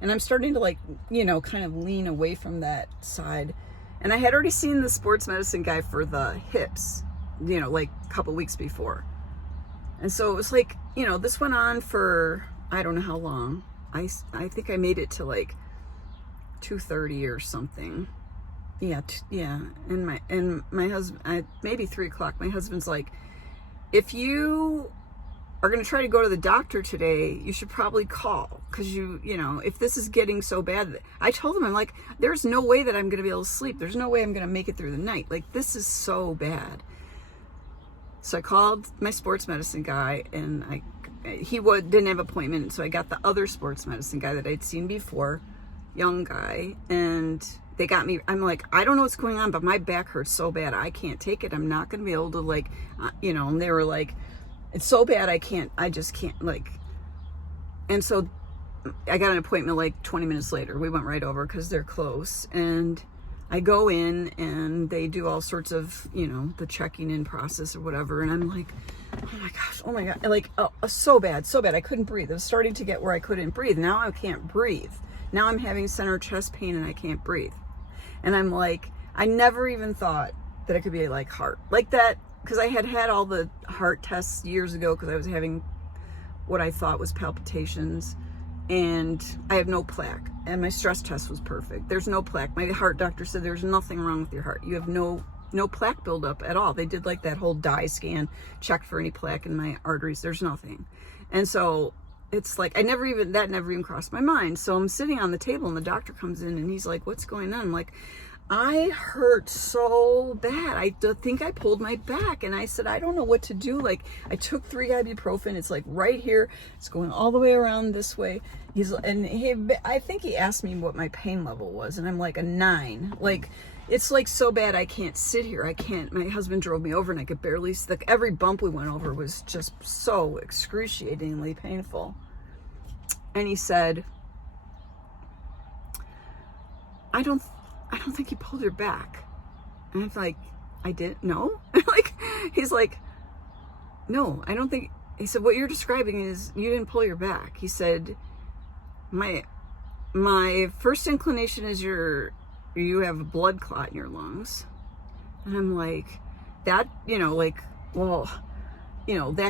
and I'm starting to kind of lean away from that side. And I had already seen the sports medicine guy for the hips, like a couple weeks before. And so it was like, this went on for, I don't know how long. I think I made it to like 2:30 or something. Yeah. And my husband, maybe 3:00. My husband's like, if you are going to try to go to the doctor today, you should probably call, because if this is getting so bad. I told him, I'm like, there's no way that I'm going to be able to sleep. There's no way I'm going to make it through the night. Like, this is so bad. So I called my sports medicine guy, and he didn't have an appointment. So I got the other sports medicine guy that I'd seen before, young guy, and they got me. I'm like, I don't know what's going on, but my back hurts so bad. I can't take it. I'm not going to be able to and they were like, it's so bad. I just can't and so I got an appointment like 20 minutes later. We went right over because they're close, and I go in and they do all sorts of, the checking in process or whatever. And I'm like, oh my God. Like, so bad. I couldn't breathe. It was starting to get where I couldn't breathe. Now I can't breathe. Now I'm having center chest pain and I can't breathe. And I'm like, I never even thought that it could be like heart like that. Because I had all the heart tests years ago, because I was having what I thought was palpitations, and I have no plaque, and my stress test was perfect. There's no plaque. My heart doctor said there's nothing wrong with your heart. You have no plaque buildup at all. They did like that whole dye scan, checked for any plaque in my arteries. There's nothing. And so it's like, that never even crossed my mind. So I'm sitting on the table and the doctor comes in and he's like, what's going on? I'm like, I hurt so bad. I think I pulled my back. And I said, I don't know what to do. Like, I took 3 ibuprofen. It's like right here. It's going all the way around this way. I think he asked me what my pain level was. And I'm like, a 9. Like, it's like so bad I can't sit here. I can't. My husband drove me over and I could barely, like, every bump we went over was just so excruciatingly painful. And he said, I don't think you pulled your back. And I'm like, I didn't? No? He's like, no, I don't think. He said, what you're describing is you didn't pull your back. He said, my first inclination is you have a blood clot in your lungs. And I'm like, that, that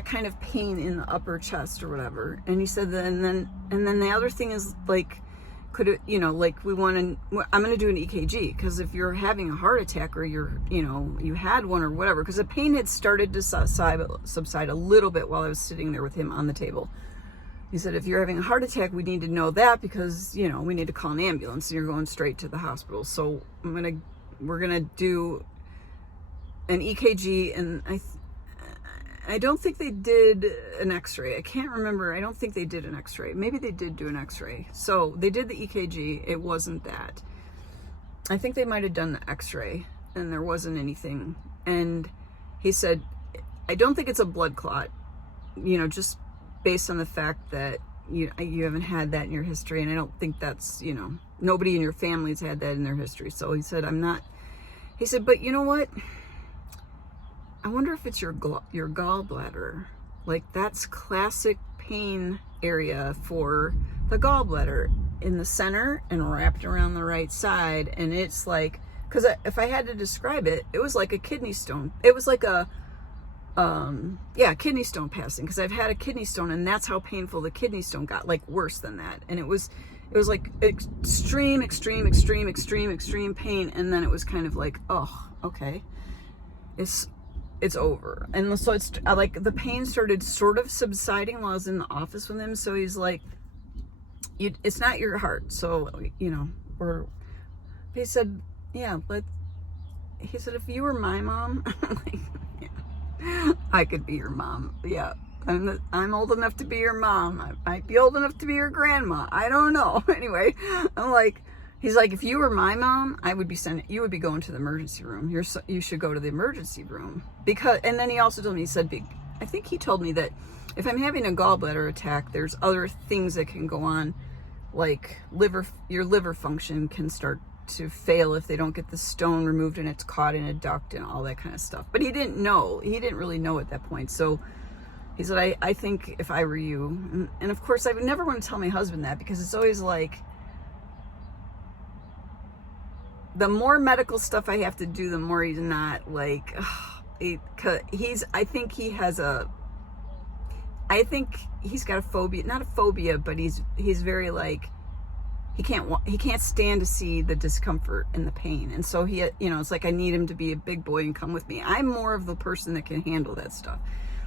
kind of pain in the upper chest or whatever. And he said, and then the other thing is, like, could it, I'm going to do an EKG, because if you're having a heart attack or you had one or whatever, because the pain had started to subside a little bit while I was sitting there with him on the table. He said, if you're having a heart attack, we need to know that, because, we need to call an ambulance and you're going straight to the hospital. So we're going to do an EKG, and I don't think they did an x-ray. I can't remember. I don't think they did an x-ray. Maybe they did do an x-ray. So they did the EKG. It wasn't that. I think they might have done the x-ray and there wasn't anything. And he said, I don't think it's a blood clot, just based on the fact that you haven't had that in your history. And I don't think that's, nobody in your family's had that in their history. So he said, he said, but you know what? I wonder if it's your gallbladder. Like, that's classic pain area for the gallbladder, in the center and wrapped around the right side. And it's like, because if I had to describe it, it was like a kidney stone. It was like a kidney stone passing, because I've had a kidney stone, and that's how painful the kidney stone got, like worse than that. And it was like extreme pain, and then it was kind of like, oh, okay, it's over. And so it's like the pain started sort of subsiding while I was in the office with him. So he's like, it's not your heart, so he said, yeah, he said, if you were my mom, I'm like, yeah, I could be your mom. Yeah, I'm old enough to be your mom. I might be old enough to be your grandma. I don't know. Anyway, I'm like, he's like, if you were my mom, you would be going to the emergency room. You should go to the emergency room, because, and then he also told me, he said, I think he told me that if I'm having a gallbladder attack, there's other things that can go on, like your liver function can start to fail if they don't get the stone removed and it's caught in a duct and all that kind of stuff. But he didn't really know at that point. So he said, I think if I were you, and of course I would never want to tell my husband that, because it's always like, the more medical stuff I have to do, the more he's not like, I think he's got a phobia, not a phobia, but he's very like, he can't stand to see the discomfort and the pain. And so it's like, I need him to be a big boy and come with me. I'm more of the person that can handle that stuff.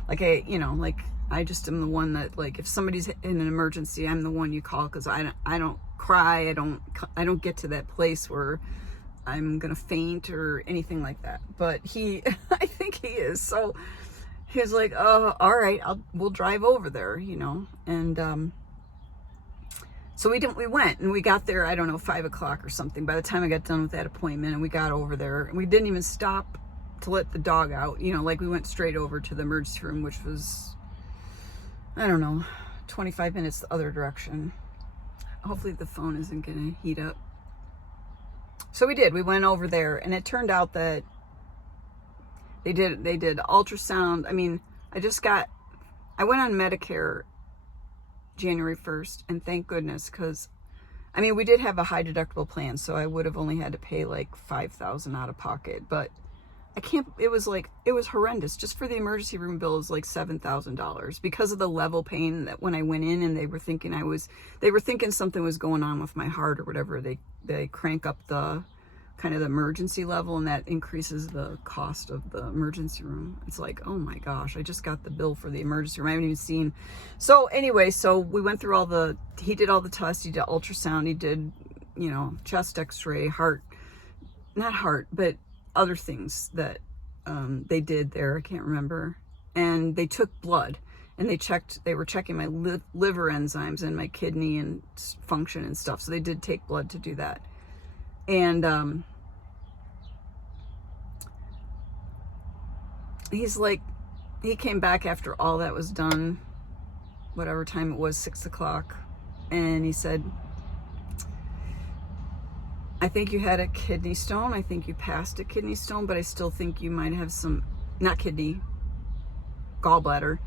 Like, I just am the one that, like, if somebody's in an emergency, I'm the one you call, because I don't cry. I don't get to that place where I'm gonna faint or anything like that. But I think he is. So he's like, oh, all right, we'll drive over there, and so we went, and we got there, I don't know, 5 o'clock or something, by the time I got done with that appointment, and we got over there, and we didn't even stop to let the dog out, like, we went straight over to the emergency room, which was, I don't know, 25 minutes the other direction. Hopefully the phone isn't gonna heat up. So we went over there, and it turned out that they did ultrasound. I mean, I went on Medicare January 1st, and thank goodness, because I mean, we did have a high deductible plan, so I would have only had to pay like $5,000 out of pocket, but it was horrendous. Just for the emergency room bill is like $7,000, because of the level pain that when I went in, and they were thinking something was going on with my heart or whatever. They crank up the kind of the emergency level, and that increases the cost of the emergency room. It's like, oh my gosh, I just got the bill for the emergency room. I haven't even seen. So anyway, so we went through he did all the tests. He did ultrasound. He did, chest x-ray, not heart, but other things that they did there. I can't remember. And they took blood, and they were checking my liver enzymes and my kidney and function and stuff. So they did take blood to do that. And he's like, he came back after all that was done, whatever time it was, 6 o'clock, and he said, I think you had a kidney stone. I think you passed a kidney stone, but I still think you might have some, not kidney, gallbladder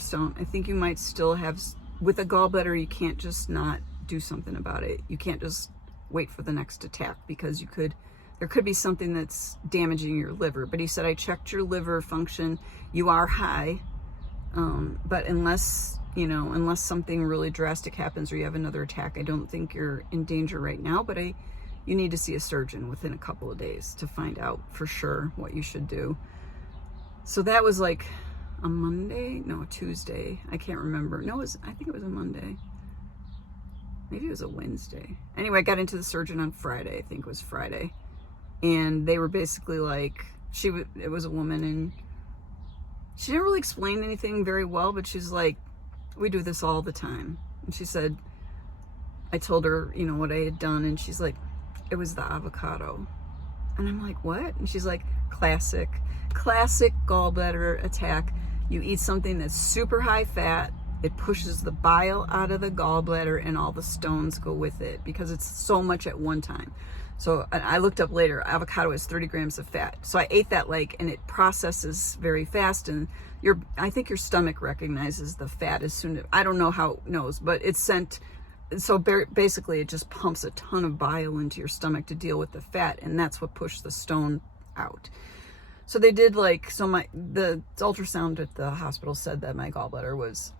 stone. I think you might still have, with a gallbladder, you can't just not do something about it. You can't just wait for the next attack, because there could be something that's damaging your liver. But he said, I checked your liver function. You are high, but unless something really drastic happens or you have another attack, I don't think you're in danger right now, but you need to see a surgeon within a couple of days to find out for sure what you should do. So that was like a Monday? No, a Tuesday. I can't remember. No, I think it was a Monday. Maybe it was a Wednesday. Anyway, I got into the surgeon on Friday. I think it was Friday. And they were basically like, it was a woman, and she didn't really explain anything very well, but she's like, we do this all the time. And she said, I told her, what I had done, and she's like, it was the avocado. And I'm like, what? And she's like, classic gallbladder attack. You eat something that's super high fat, it pushes the bile out of the gallbladder, and all the stones go with it, because it's so much at one time. So I looked up later, avocado has 30 grams of fat. So I ate that and it processes very fast, and I think your stomach recognizes the fat as soon as, I don't know how it knows, but it's sent. So basically it just pumps a ton of bile into your stomach to deal with the fat, and that's what pushed the stone out. So they did the ultrasound at the hospital said that my gallbladder was,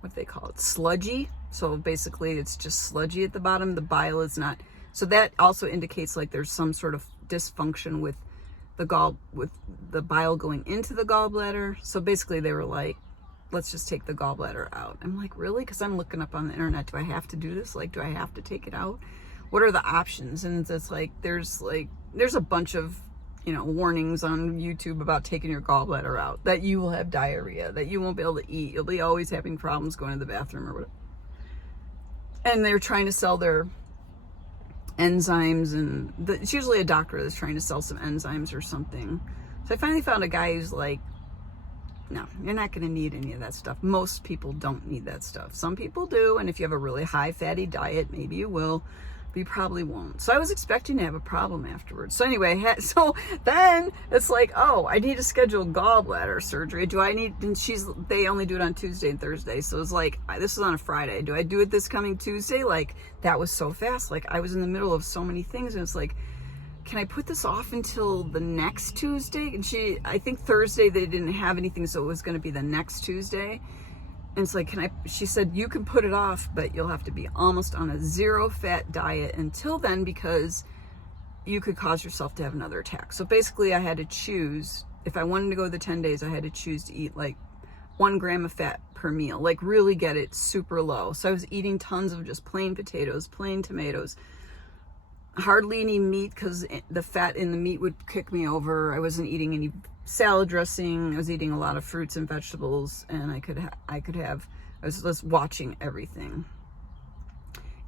what do they call it, sludgy. So basically it's just sludgy at the bottom. The bile is not. So that also indicates there's some sort of dysfunction with the bile going into the gallbladder. So basically they were like, let's just take the gallbladder out. I'm like, really? Because I'm looking up on the internet, do I have to do this? Do I have to take it out? What are the options? And it's there's a bunch of warnings on YouTube about taking your gallbladder out, that you will have diarrhea, that you won't be able to eat, you'll be always having problems going to the bathroom or whatever. And they're trying to sell their enzymes, and it's usually a doctor that's trying to sell some enzymes or something. So I finally found a guy who's like, no, you're not going to need any of that stuff. Most people don't need that stuff. Some people do, and if you have a really high fatty diet, maybe you will, but you probably won't. So I was expecting to have a problem afterwards. So anyway, so then it's oh, I need to schedule gallbladder surgery. Do I need, and they only do it on Tuesday and Thursday. So it's this is on a Friday. Do I do it this coming Tuesday? That was so fast. I was in the middle of so many things, and it's can I put this off until the next Tuesday? And I think Thursday they didn't have anything, so it was going to be the next Tuesday. And it's she said, you can put it off, but you'll have to be almost on a zero fat diet until then, because you could cause yourself to have another attack. So basically I had to choose, if I wanted to go the 10 days, I had to choose to eat 1 gram of fat per meal, really get it super low. So I was eating tons of just plain potatoes, plain tomatoes, hardly any meat, because the fat in the meat would kick me over. I wasn't eating any salad dressing. I was eating a lot of fruits and vegetables, and I was just watching everything.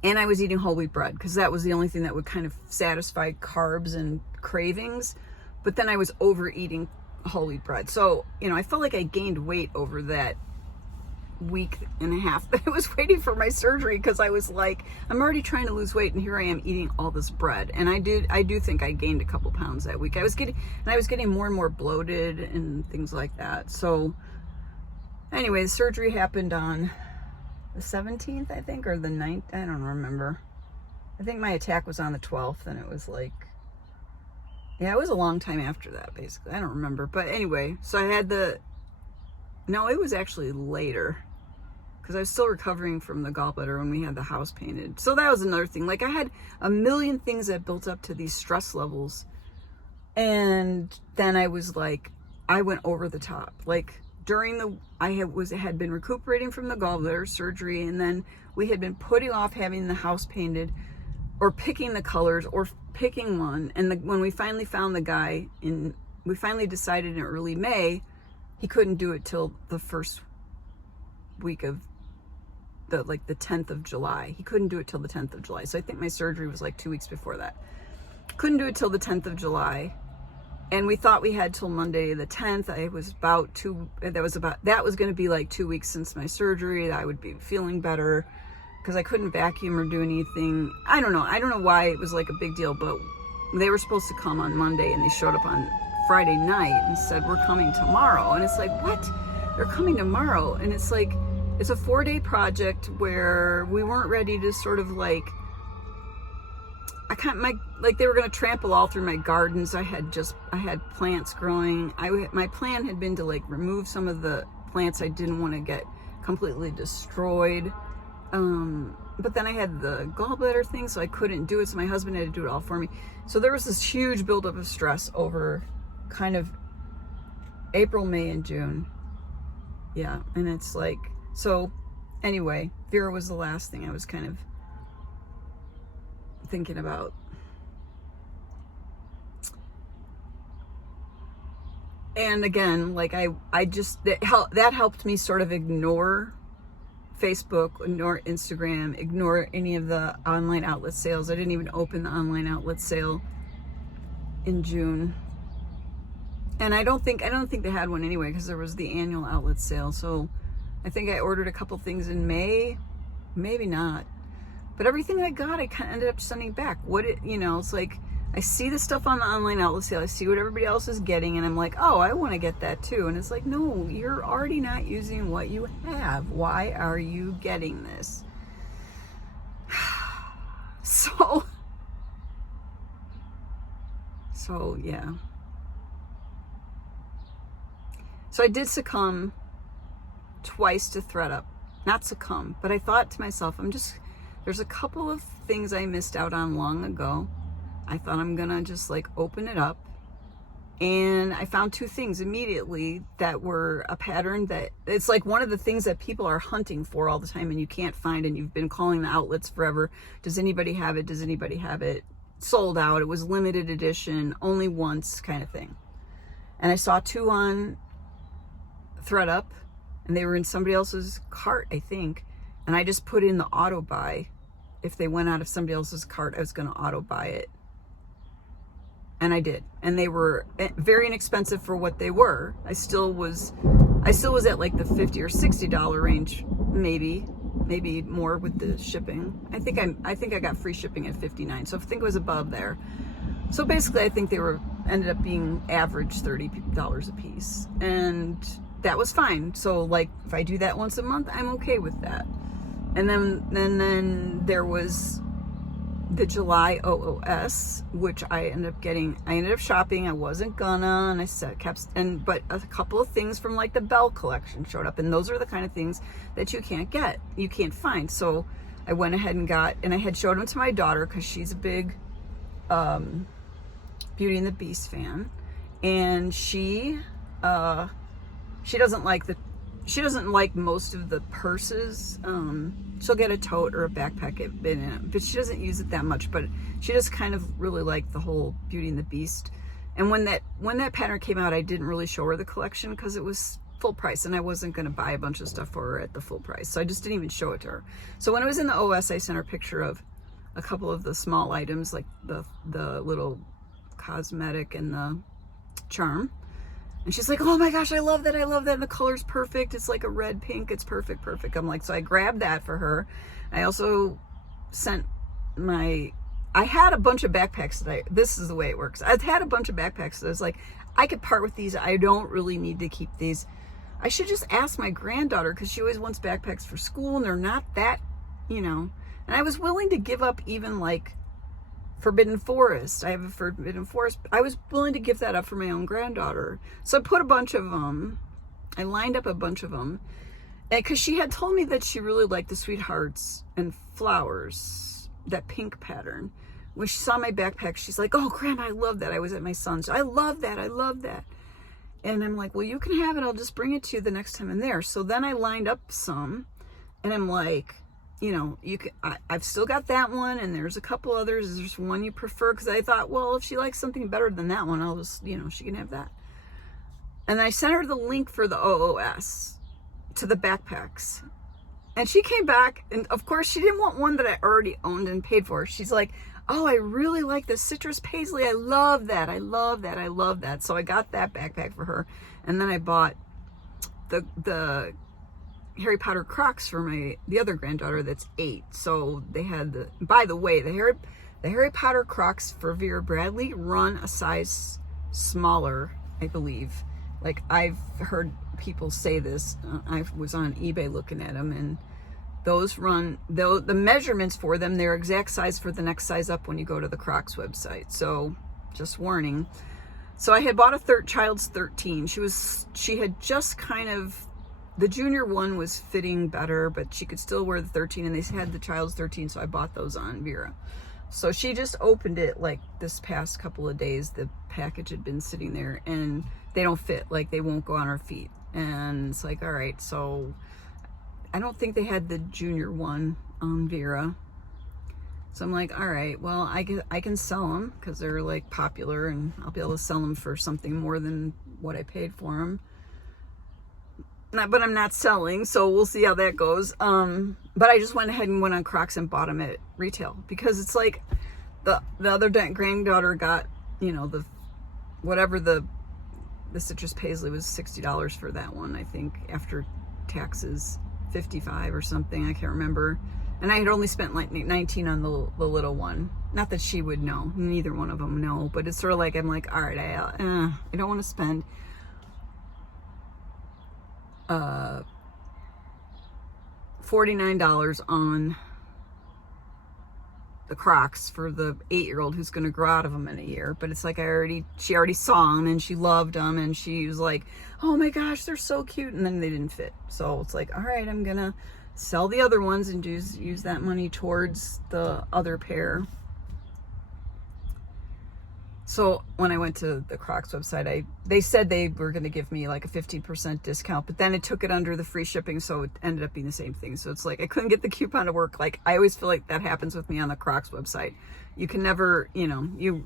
And I was eating whole wheat bread, because that was the only thing that would kind of satisfy carbs and cravings. But then I was overeating whole wheat bread. So, I felt like I gained weight over that week and a half that I was waiting for my surgery, because I was I'm already trying to lose weight, and here I am eating all this bread. And I do think I gained a couple pounds that week. I was getting more and more bloated and things like that. So anyway, the surgery happened on the 17th, I think, or the 9th. I don't remember. I think my attack was on the 12th, and it was yeah, it was a long time after that, basically. I don't remember. But anyway, so I had no, it was actually later, because I was still recovering from the gallbladder when we had the house painted. So that was another thing. I had a million things that built up to these stress levels. And then I was I went over the top. I had been recuperating from the gallbladder surgery, and then we had been putting off having the house painted, or picking the colors, or picking one. And when we finally found the guy we finally decided in early May, he couldn't do it till the first week of the 10th of July. He couldn't do it till the 10th of July. So I think my surgery was 2 weeks before that. Couldn't do it till the 10th of July. And we thought we had till Monday the 10th. That was going to be 2 weeks since my surgery. I would be feeling better, because I couldn't vacuum or do anything. I don't know why it was a big deal, but they were supposed to come on Monday, and they showed up on Friday night and said, we're coming tomorrow. And it's what? They're coming tomorrow? And it's it's a 4-day project where we weren't ready to sort of they were going to trample all through my gardens. I had plants growing. My plan had been to remove some of the plants I didn't want to get completely destroyed. But then I had the gallbladder thing, so I couldn't do it. So my husband had to do it all for me. So there was this huge buildup of stress over kind of April, May, and June. Yeah, and it's so anyway, Vera was the last thing I was kind of thinking about. And again, I just, that helped me sort of ignore Facebook, ignore Instagram, ignore any of the online outlet sales. I didn't even open the online outlet sale in June. And I don't think they had one anyway, because there was the annual outlet sale. So I think I ordered a couple things in May, maybe not. But everything I got, I kind of ended up sending back. It's like, I see the stuff on the online outlet sale. I see what everybody else is getting, and I'm like, oh, I want to get that too. And it's like, no, you're already not using what you have. Why are you getting this? So yeah. So I did succumb twice to ThredUp. Not succumb, but I thought to myself, there's a couple of things I missed out on long ago. I thought I'm gonna just like open it up, and I found two things immediately that were a pattern that it's like one of the things that people are hunting for all the time and you can't find, and you've been calling the outlets forever. Does anybody have it? Does anybody have it? Sold out. It was limited edition, only once kind of thing. And I saw two on ThredUp, and they were in somebody else's cart, I think. And I just put in the auto buy. If they went out of somebody else's cart, I was going to auto buy it. And I did. And they were very inexpensive for what they were. I still was at like the $50 or $60 range, maybe more with the shipping. I think I got free shipping at $59. So I think it was above there. So basically I think they ended up being average $30 a piece. And that was fine. So like if I do that once a month, I'm okay with that. And then there was the July OOS, which I ended up shopping. I wasn't gonna, and but a couple of things from like the Belle collection showed up, and those are the kind of things that you can't find. So I went ahead and I had showed them to my daughter because she's a big Beauty and the Beast fan, and she doesn't like most of the purses. She'll get a tote or a backpack in it, but she doesn't use it that much. But she just kind of really liked the whole Beauty and the Beast. And when that pattern came out, I didn't really show her the collection because it was full price, and I wasn't going to buy a bunch of stuff for her at the full price. So I just didn't even show it to her. So when it was in the OS, I sent her a picture of a couple of the small items, like the little cosmetic and the charm. And she's like, oh my gosh, I love that. And the color's perfect. It's like a red pink. It's perfect. I'm like, so I grabbed that for her. I also sent I had a bunch of backpacks this is the way it works. I've had a bunch of backpacks that I was like, I could part with these. I don't really need to keep these. I should just ask my granddaughter, because she always wants backpacks for school, and they're not that, and I was willing to give up even like Forbidden Forest. I have a Forbidden Forest. I was willing to give that up for my own granddaughter. So I put a bunch of them. I lined up a bunch of them. And because she had told me that she really liked the Sweethearts and Flowers, that pink pattern. When she saw my backpack, she's like, oh, Grandma, I love that. I was at my son's. I love that. And I'm like, well, you can have it. I'll just bring it to you the next time I'm there. So then I lined up some, and I'm like, I've still got that one, and there's a couple others. Is there one you prefer? Because I thought, well, if she likes something better than that one, I'll just, she can have that. And I sent her the link for the OOS to the backpacks. And she came back, and of course, she didn't want one that I already owned and paid for. She's like, oh, I really like the citrus paisley. I love that. So I got that backpack for her. And then I bought the Harry Potter Crocs for the other granddaughter that's 8. So they had by the way, the Harry Potter Crocs for Vera Bradley run a size smaller, I believe. Like, I've heard people say this. I was on eBay looking at them, and those run, the measurements for them, they're exact size for the next size up when you go to the Crocs website. So just warning. So I had bought a child's 13. She had just kind of, the junior one was fitting better, but she could still wear the 13, and they had the child's 13, so I bought those on Vera. So she just opened it like this past couple of days. The package had been sitting there, and they don't fit, like they won't go on her feet. And it's like, all right, so I don't think they had the junior one on Vera. So I'm like, all right, well, I can sell them because they're like popular, and I'll be able to sell them for something more than what I paid for them. But I'm not selling, so we'll see how that goes. But I just went ahead and went on Crocs and bought them at retail, because it's like the other granddaughter got, the citrus paisley was $60 for that one, I think, after taxes, $55 or something, I can't remember. And I had only spent like 19 on the little one. Not that she would know. Neither one of them know. But it's sort of like, I'm like, all right, I don't want to spend $49 on the Crocs for the 8-year-old who's going to grow out of them in a year. But it's like she already saw them and she loved them and she was like, oh my gosh, they're so cute. And then they didn't fit. So it's like, all right, I'm going to sell the other ones and use that money towards the other pair. So when I went to the Crocs website, they said they were going to give me like a 15% discount, but then it took it under the free shipping, so it ended up being the same thing. So it's like I couldn't get the coupon to work. Like I always feel like that happens with me on the Crocs website. You can never, you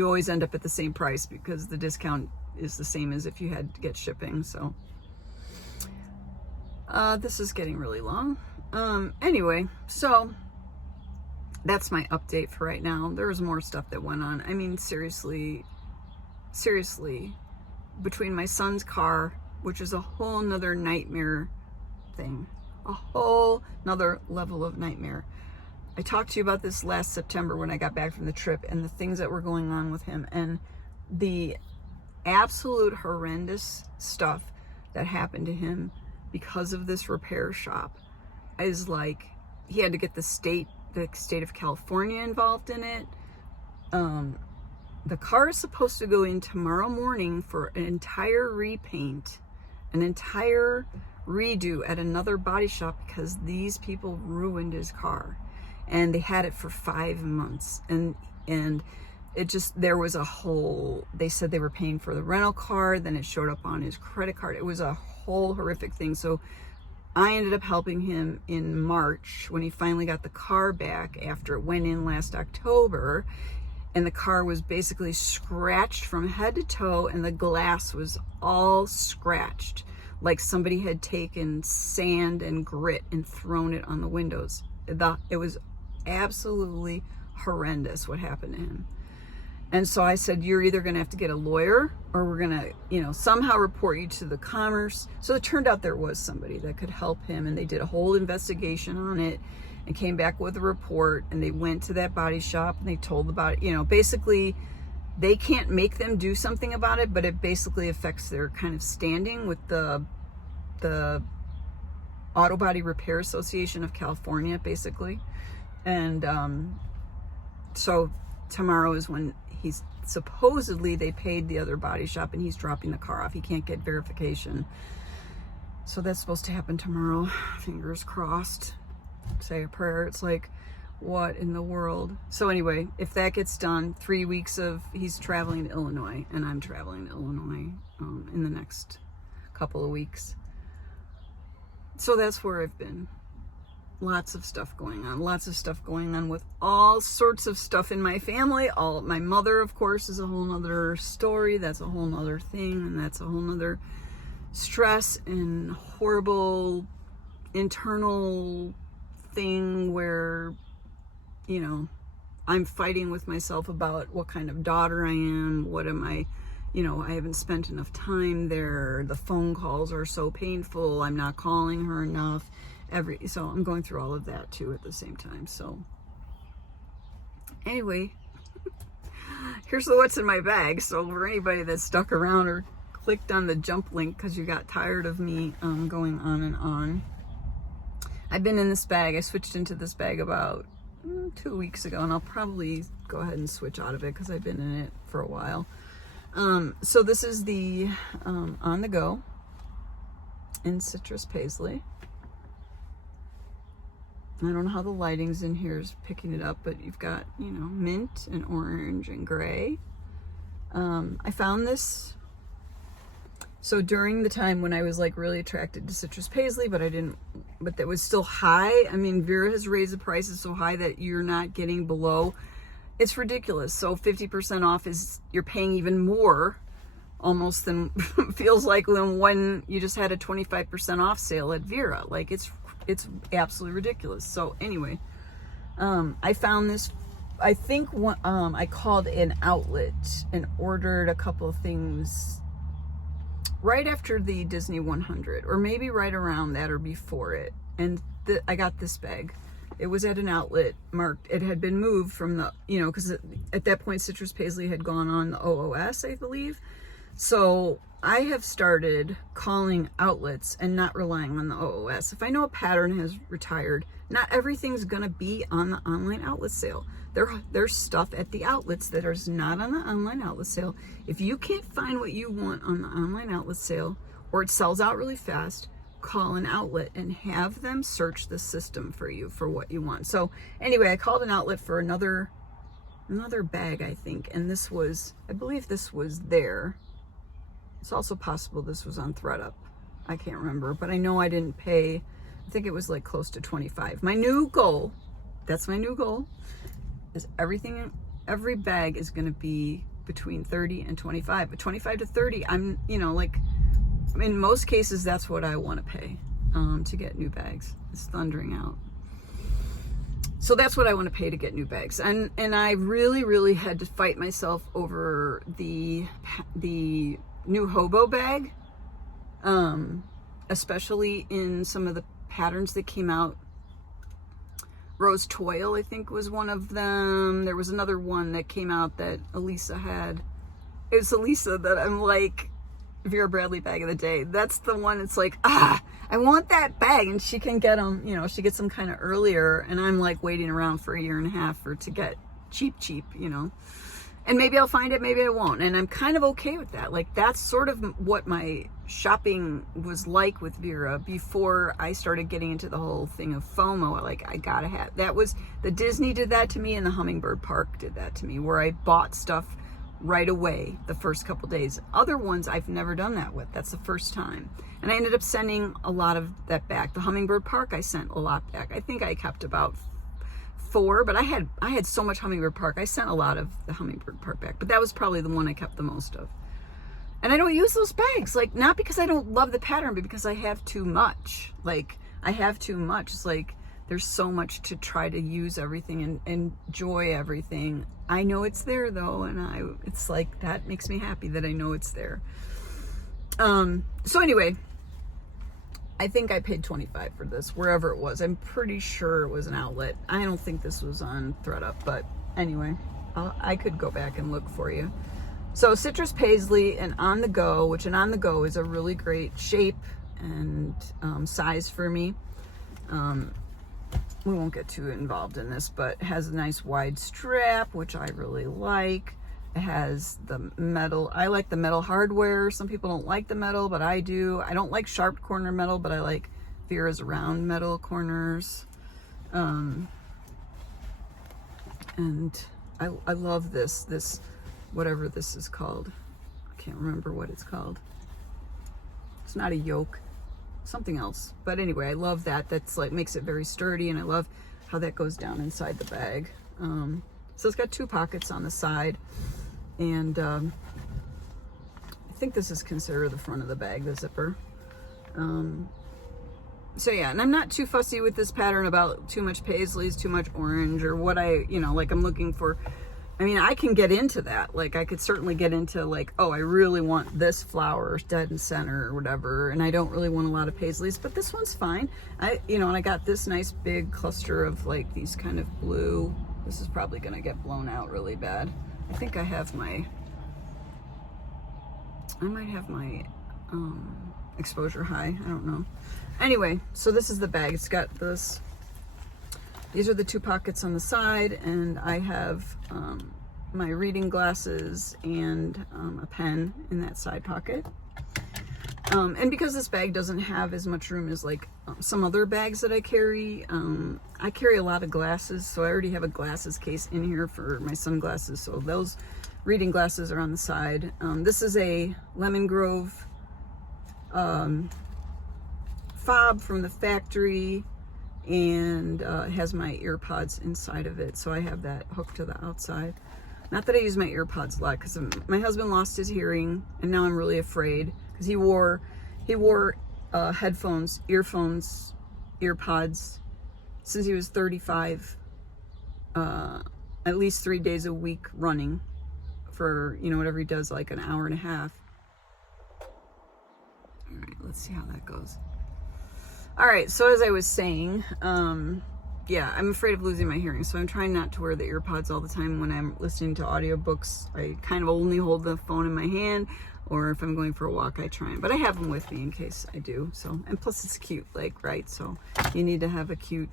always end up at the same price because the discount is the same as if you had to get shipping. So this is getting really long. Anyway, so that's my update for right now. There was more stuff that went on. I mean, seriously, between my son's car, which is a whole nother nightmare thing, a whole nother level of nightmare. I talked to you about this last September when I got back from the trip and the things that were going on with him and the absolute horrendous stuff that happened to him because of this repair shop. Is like, he had to get the state of California involved in it. The car is supposed to go in tomorrow morning for an entire repaint, an entire redo at another body shop because these people ruined his car, and they had it for 5 months, and it just, there was a whole, they said they were paying for the rental car, then it showed up on his credit card. It was a whole horrific thing. So I ended up helping him in March when he finally got the car back after it went in last October, and the car was basically scratched from head to toe and the glass was all scratched like somebody had taken sand and grit and thrown it on the windows. It was absolutely horrendous what happened to him. And so I said, you're either going to have to get a lawyer or we're going to, somehow report you to the Commerce. So it turned out there was somebody that could help him, and they did a whole investigation on it and came back with a report, and they went to that body shop and they told about it. Basically they can't make them do something about it, but it basically affects their kind of standing with the Auto Body Repair Association of California, basically. And so tomorrow is when he's supposedly, they paid the other body shop and he's dropping the car off. He can't get verification. So that's supposed to happen tomorrow. Fingers crossed. Say a prayer. It's like, what in the world? So anyway, if that gets done, 3 weeks of, he's traveling to Illinois and I'm traveling to Illinois in the next couple of weeks. So that's where I've been. Lots of stuff going on with all sorts of stuff in my family. My mother, of course, is a whole nother story. That's a whole nother thing. And that's a whole nother stress and horrible internal thing where, I'm fighting with myself about what kind of daughter I am. What am I, I haven't spent enough time there. The phone calls are so painful. I'm not calling her enough. So I'm going through all of that too at the same time. So anyway, here's the what's in my bag. So for anybody that stuck around or clicked on the jump link because you got tired of me going on and on, I've been in this bag. I switched into this bag about 2 weeks ago, and I'll probably go ahead and switch out of it because I've been in it for a while. So this is the On the Go in Citrus Paisley. I don't know how the lighting's in here is picking it up, but you've got, mint and orange and gray. I found this. So during the time when I was like really attracted to Citrus Paisley, but that was still high. I mean, Vera has raised the prices so high that you're not getting below. It's ridiculous. So 50% off is, you're paying even more almost than feels like when you just had a 25% off sale at Vera. Like it's absolutely ridiculous. So anyway, I found this. I think I called an outlet and ordered a couple of things right after the Disney 100, or maybe right around that or before it. And I got this bag. It was at an outlet marked. It had been moved from the, because at that point Citrus Paisley had gone on the OOS, I believe. So I have started calling outlets and not relying on the OOS. If I know a pattern has retired, not everything's gonna be on the online outlet sale. There's stuff at the outlets that is not on the online outlet sale. If you can't find what you want on the online outlet sale, or it sells out really fast, call an outlet and have them search the system for you for what you want. So anyway, I called an outlet for another bag, I think, and this was, I believe this was there. It's also possible this was on ThreadUp. I can't remember, but I know I didn't pay, I think it was like close to 25. My new goal, that's my new goal, is every bag is going to be between 30 and 25. But 25 to 30, I'm, like, in most cases, that's what I want to pay to get new bags. It's thundering out. So that's what I want to pay to get new bags. And I really, really had to fight myself over the new hobo bag, especially in some of the patterns that came out. Rose Toil, I think, was one of them. There was another one that came out that Elisa had. It was Elisa that I'm like, Vera Bradley bag of the day. That's the one. It's like, I want that bag, and she can get them, she gets them kind of earlier, and I'm like waiting around for a year and a half to get cheap, and maybe I'll find it, maybe I won't, and I'm kind of okay with that. Like, that's sort of what my shopping was like with Vera before I started getting into the whole thing of FOMO. Like, I gotta have, that was, the Disney did that to me, and the Hummingbird Park did that to me, where I bought stuff right away the first couple days. Other ones I've never done that with. That's the first time. And I ended up sending a lot of that back. The Hummingbird Park, I sent a lot back. I think I kept about 4, but I had so much Hummingbird Park. I sent a lot of the Hummingbird Park back, but that was probably the one I kept the most of. And I don't use those bags, like, not because I don't love the pattern, but because I have too much. Like, I have too much. It's like, there's so much to try to use everything and enjoy everything. I know it's there though, and it's like, that makes me happy that I know it's there. So anyway, I think I paid 25 for this, wherever it was. I'm pretty sure it was an outlet. I don't think this was on ThreadUp, but anyway, I could go back and look for you. So Citrus Paisley and On The Go, which an On The Go is a really great shape and size for me. We won't get too involved in this, but it has a nice wide strap, which I really like. It has the metal. I like the metal hardware. Some people don't like the metal, but I do. I don't like sharp corner metal, but I like Vera's round metal corners. And I love this, whatever this is called. I can't remember what it's called. It's not a yoke. Something else, but anyway, I love that. That's like, makes it very sturdy, and I love how that goes down inside the bag. So it's got 2 pockets on the side, and I think this is considered the front of the bag, the zipper. So yeah, and I'm not too fussy with this pattern about too much paisleys, too much orange, or what I, like, I'm looking for. I mean, I can get into that. Like, I could certainly get into, like, oh, I really want this flower dead in center or whatever, and I don't really want a lot of paisleys, but this one's fine. And I got this nice big cluster of, like, these kind of blue. This is probably going to get blown out really bad. I think I have I might have my exposure high. I don't know. Anyway, so this is the bag. It's got this. These are the 2 pockets on the side, and I have my reading glasses and a pen in that side pocket. And because this bag doesn't have as much room as like some other bags that I carry a lot of glasses, so I already have a glasses case in here for my sunglasses, so those reading glasses are on the side. This is a Lemon Grove fob from the factory, and it has my ear pods inside of it, so I have that hooked to the outside. Not that I use my ear pods a lot, because my husband lost his hearing, and now I'm really afraid, because he wore headphones, earphones, ear pods since he was 35, at least 3 days a week running for, whatever he does, like an hour and a half. All right, let's see how that goes. All right, so as I was saying, yeah, I'm afraid of losing my hearing, so I'm trying not to wear the ear pods all the time when I'm listening to audiobooks. I kind of only hold the phone in my hand, or if I'm going for a walk, I try. But I have them with me in case I do. So, and plus it's cute, like, right? So you need to have a cute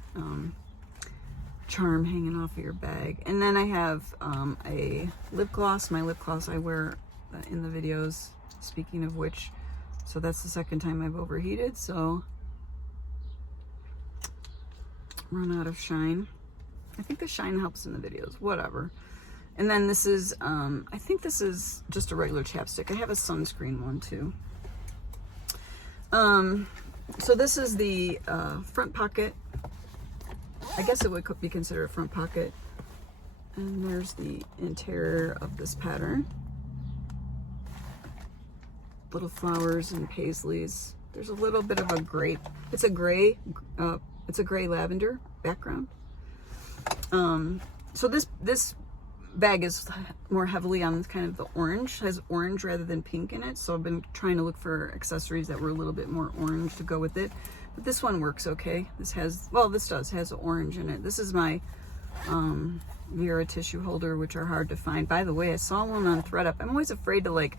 charm hanging off of your bag. And then I have a lip gloss. My lip gloss I wear in the videos, speaking of which. So that's the second time I've overheated, so run out of shine. I think the shine helps in the videos, whatever. And then this is, I think this is just a regular chapstick. I have a sunscreen one too. So this is the front pocket. I guess it would be considered a front pocket. And there's the interior of this pattern. Little flowers and paisleys. There's a little bit of a gray, it's a gray lavender background. So this bag is more heavily on kind of the orange, has orange rather than pink in it. So I've been trying to look for accessories that were a little bit more orange to go with it. But this one works okay. This has, well, this has orange in it. This is my Vera tissue holder, which are hard to find. By the way, I saw one on ThreadUp. I'm always afraid to, like,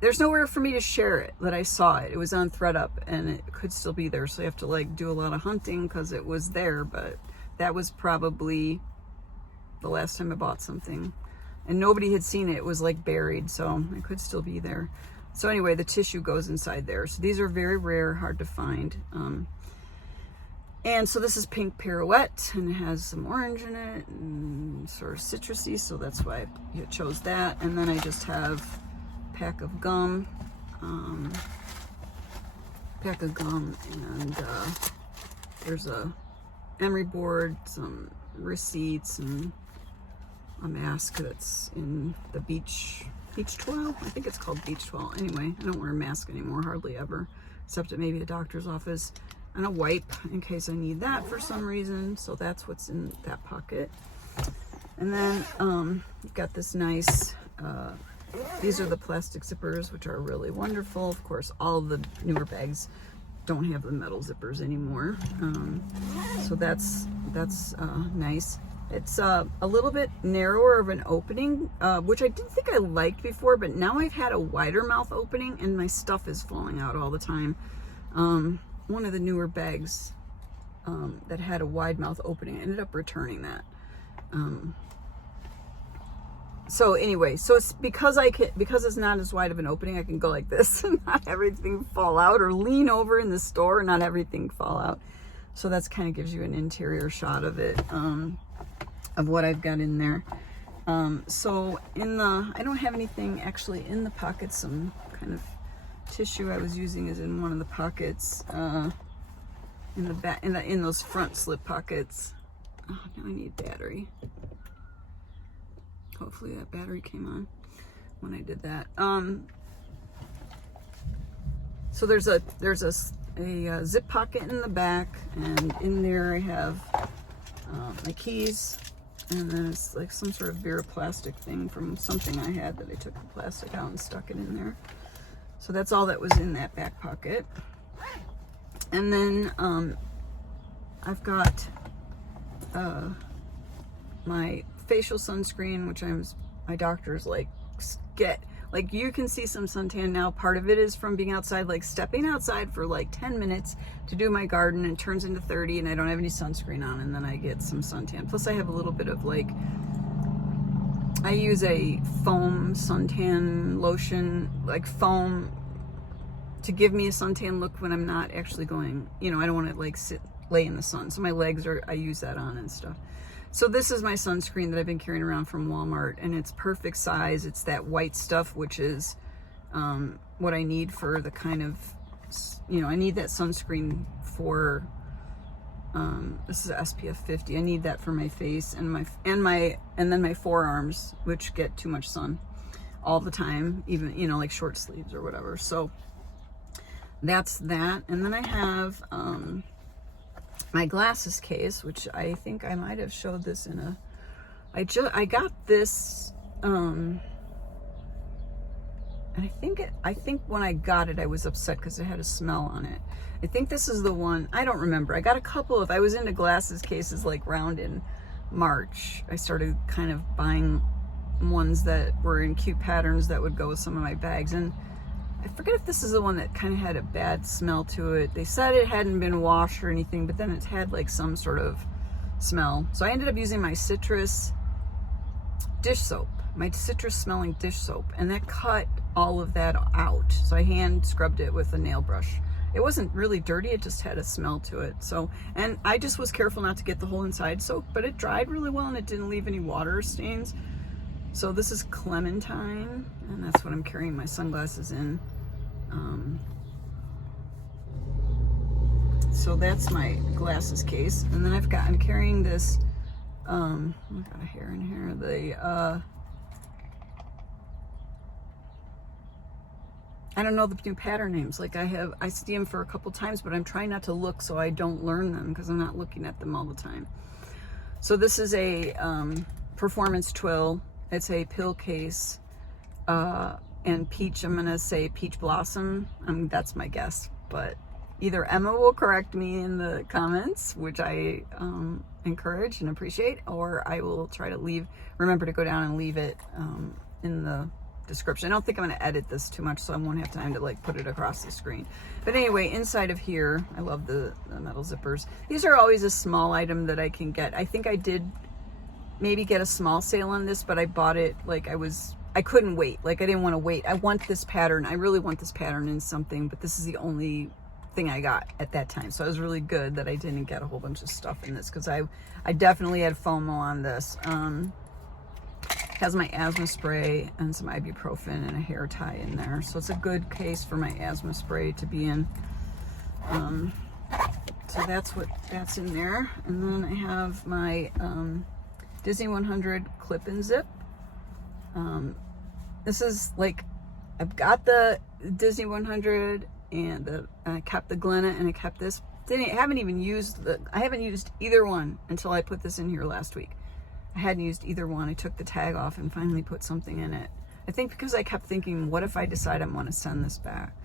there's nowhere for me to share it that I saw it. It was on ThreadUp and it could still be there. So you have to like do a lot of hunting because it was there, but that was probably the last time I bought something and nobody had seen it. It was like buried, so it could still be there. So anyway, the tissue goes inside there. So these are very rare, hard to find. And so this is Pink Pirouette and it has some orange in it and sort of citrusy. So that's why I chose that. And then I just have pack of gum, and there's a emery board, some receipts, and a mask that's in the beach towel. I think it's called beach towel. Anyway, I don't wear a mask anymore, hardly ever, except at maybe a doctor's office, and a wipe in case I need that for some reason. So that's what's in that pocket. And then you've got this nice these are the plastic zippers, which are really wonderful. Of course, all the newer bags don't have the metal zippers anymore. So that's nice. It's a little bit narrower of an opening, which I didn't think I liked before, but now I've had a wider mouth opening and my stuff is falling out all the time. One of the newer bags that had a wide mouth opening, I ended up returning that. So anyway, so it's because it's not as wide of an opening, I can go like this and not everything fall out, or lean over in the store and not everything fall out. So that's kind of gives you an interior shot of it, of what I've got in there. So I don't have anything actually in the pockets. Some kind of tissue I was using is in one of the pockets, in the back, in those front slip pockets. Oh, now I need battery. Hopefully that battery came on when I did that. So there's a zip pocket in the back, and in there I have my keys, and then it's like some sort of Vera plastic thing from something I had that I took the plastic out and stuck it in there. So that's all that was in that back pocket. And then I've got my facial sunscreen, which my doctor's like, like, you can see some suntan now. Part of it is from being outside, like stepping outside for like 10 minutes to do my garden, and it turns into 30 and I don't have any sunscreen on, and then I get some suntan. Plus I have a little bit of like, I use a foam suntan lotion, like foam, to give me a suntan look when I'm not actually going, I don't want to like lay in the sun. So my legs I use that on and stuff. So this is my sunscreen that I've been carrying around from Walmart, and it's perfect size. It's that white stuff, which is what I need for the kind of, I need that sunscreen for, this is SPF 50. I need that for my face and then my forearms, which get too much sun all the time, even, like short sleeves or whatever. So that's that. And then I have, my glasses case, which I think I might have showed this in I got this, I And I think when I got it, I was upset because it had a smell on it. I think this is the one, I don't remember. I got a couple of, I was into glasses cases like round in March. I started kind of buying ones that were in cute patterns that would go with some of my bags. And I forget if this is the one that kind of had a bad smell to it. They said it hadn't been washed or anything, but then it had like some sort of smell. So I ended up using my citrus dish soap, my citrus smelling dish soap, and that cut all of that out. So I hand scrubbed it with a nail brush. It wasn't really dirty, it just had a smell to it. So, and I just was careful not to get the whole inside soap, but it dried really well and it didn't leave any water stains. So this is Clementine, and that's what I'm carrying my sunglasses in. So that's my glasses case. And then I'm carrying this, I got a hair in here, I don't know the new pattern names. Like I see them for a couple times, but I'm trying not to look so I don't learn them because I'm not looking at them all the time. So this is a performance twill. It's a pill case, and peach, I'm gonna say peach blossom. That's my guess, but either Emma will correct me in the comments, which I encourage and appreciate, or I will try to remember to go down and leave it in the description. I don't think I'm gonna edit this too much, so I won't have time to like put it across the screen. But anyway, inside of here, I love the metal zippers. These are always a small item that I can get. I think I did maybe get a small sale on this, but I bought it like I couldn't wait. Like I didn't want to wait. I want this pattern. I really want this pattern in something, but this is the only thing I got at that time. So it was really good that I didn't get a whole bunch of stuff in this because I definitely had FOMO on this. Has my asthma spray and some ibuprofen and a hair tie in there. So it's a good case for my asthma spray to be in. So that's in there. And then I have my Disney 100 clip and zip. This is like, I've got the Disney 100 and I kept the Glenna and I kept this. I haven't used either one until I put this in here last week. I hadn't used either one. I took the tag off and finally put something in it. I think because I kept thinking, what if I decide I want to send this back?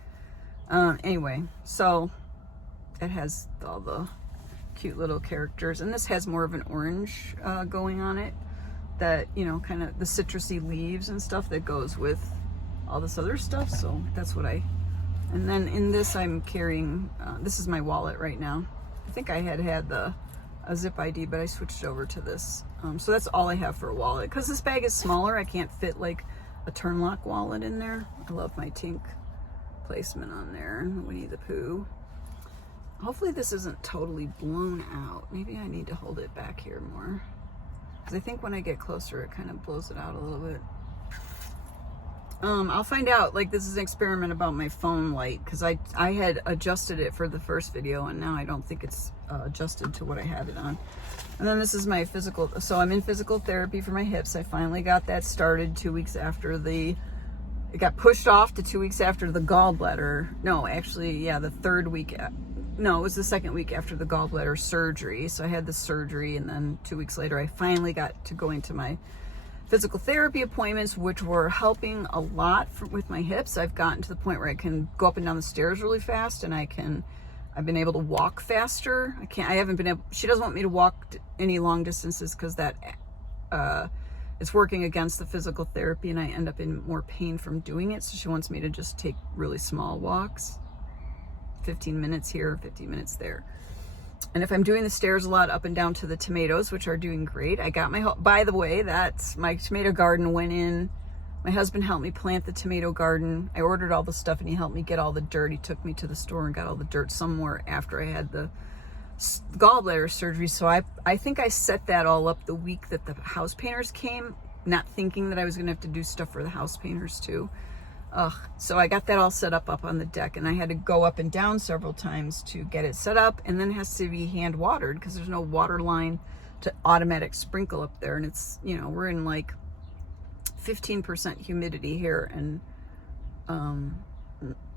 Anyway, so it has all the cute little characters, and this has more of an orange going on it, that, you know, kind of the citrusy leaves and stuff that goes with all this other stuff. So that's what and then in this I'm carrying, this is my wallet right now. I think I had a zip ID, but I switched over to this. So that's all I have for a wallet. Because this bag is smaller, I can't fit like a turn lock wallet in there. I love my Tink placement on there. Winnie the Pooh. Hopefully this isn't totally blown out. Maybe I need to hold it back here more. Because I think when I get closer, it kind of blows it out a little bit. I'll find out. Like, this is an experiment about my phone light, because I had adjusted it for the first video, and now I don't think it's adjusted to what I had it on. And then this is my physical, so I'm in physical therapy for my hips. I finally got that started 2 weeks after it got pushed off to 2 weeks after the gallbladder. No, actually, yeah, the third week. No, it was the second week after the gallbladder surgery. So I had the surgery, and then 2 weeks later, I finally got to go into my physical therapy appointments, which were helping a lot with my hips. I've gotten to the point where I can go up and down the stairs really fast, and I've been able to walk faster. She doesn't want me to walk any long distances because that it's working against the physical therapy, and I end up in more pain from doing it. So she wants me to just take really small walks, 15 minutes here, 15 minutes there. And if I'm doing the stairs a lot, up and down to the tomatoes, which are doing great. I got by the way, that's my tomato garden went in. My husband helped me plant the tomato garden. I ordered all the stuff and he helped me get all the dirt. He took me to the store and got all the dirt somewhere after I had the gallbladder surgery. So I think I set that all up the week that the house painters came, not thinking that I was gonna have to do stuff for the house painters too. So I got that all set up on the deck, and I had to go up and down several times to get it set up, and then it has to be hand watered because there's no water line to automatic sprinkle up there. And it's, you know, we're in like 15% humidity here, and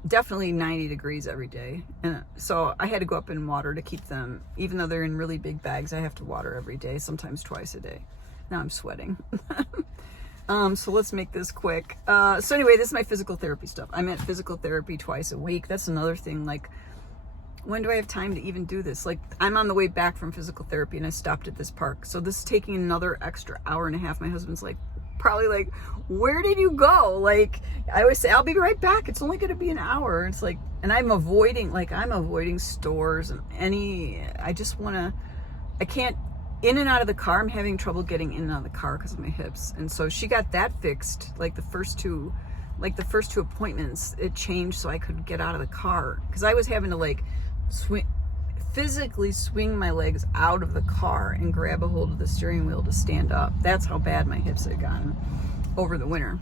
definitely 90 degrees every day. And so I had to go up and water to keep them, even though they're in really big bags, I have to water every day, sometimes twice a day. Now I'm sweating. So let's make this quick. So anyway, this is my physical therapy stuff. I'm at physical therapy twice a week. That's another thing. Like, when do I have time to even do this? Like, I'm on the way back from physical therapy and I stopped at this park. So this is taking another extra hour and a half. My husband's like, probably like, where did you go? Like, I always say, I'll be right back. It's only going to be an hour. It's like, and I'm avoiding stores and I just want to, I can't, in and out of the car. I'm having trouble getting in and out of the car because of my hips. And so she got that fixed. Like the first two appointments, it changed so I could get out of the car. Because I was having to like physically swing my legs out of the car and grab a hold of the steering wheel to stand up. That's how bad my hips had gotten over the winter.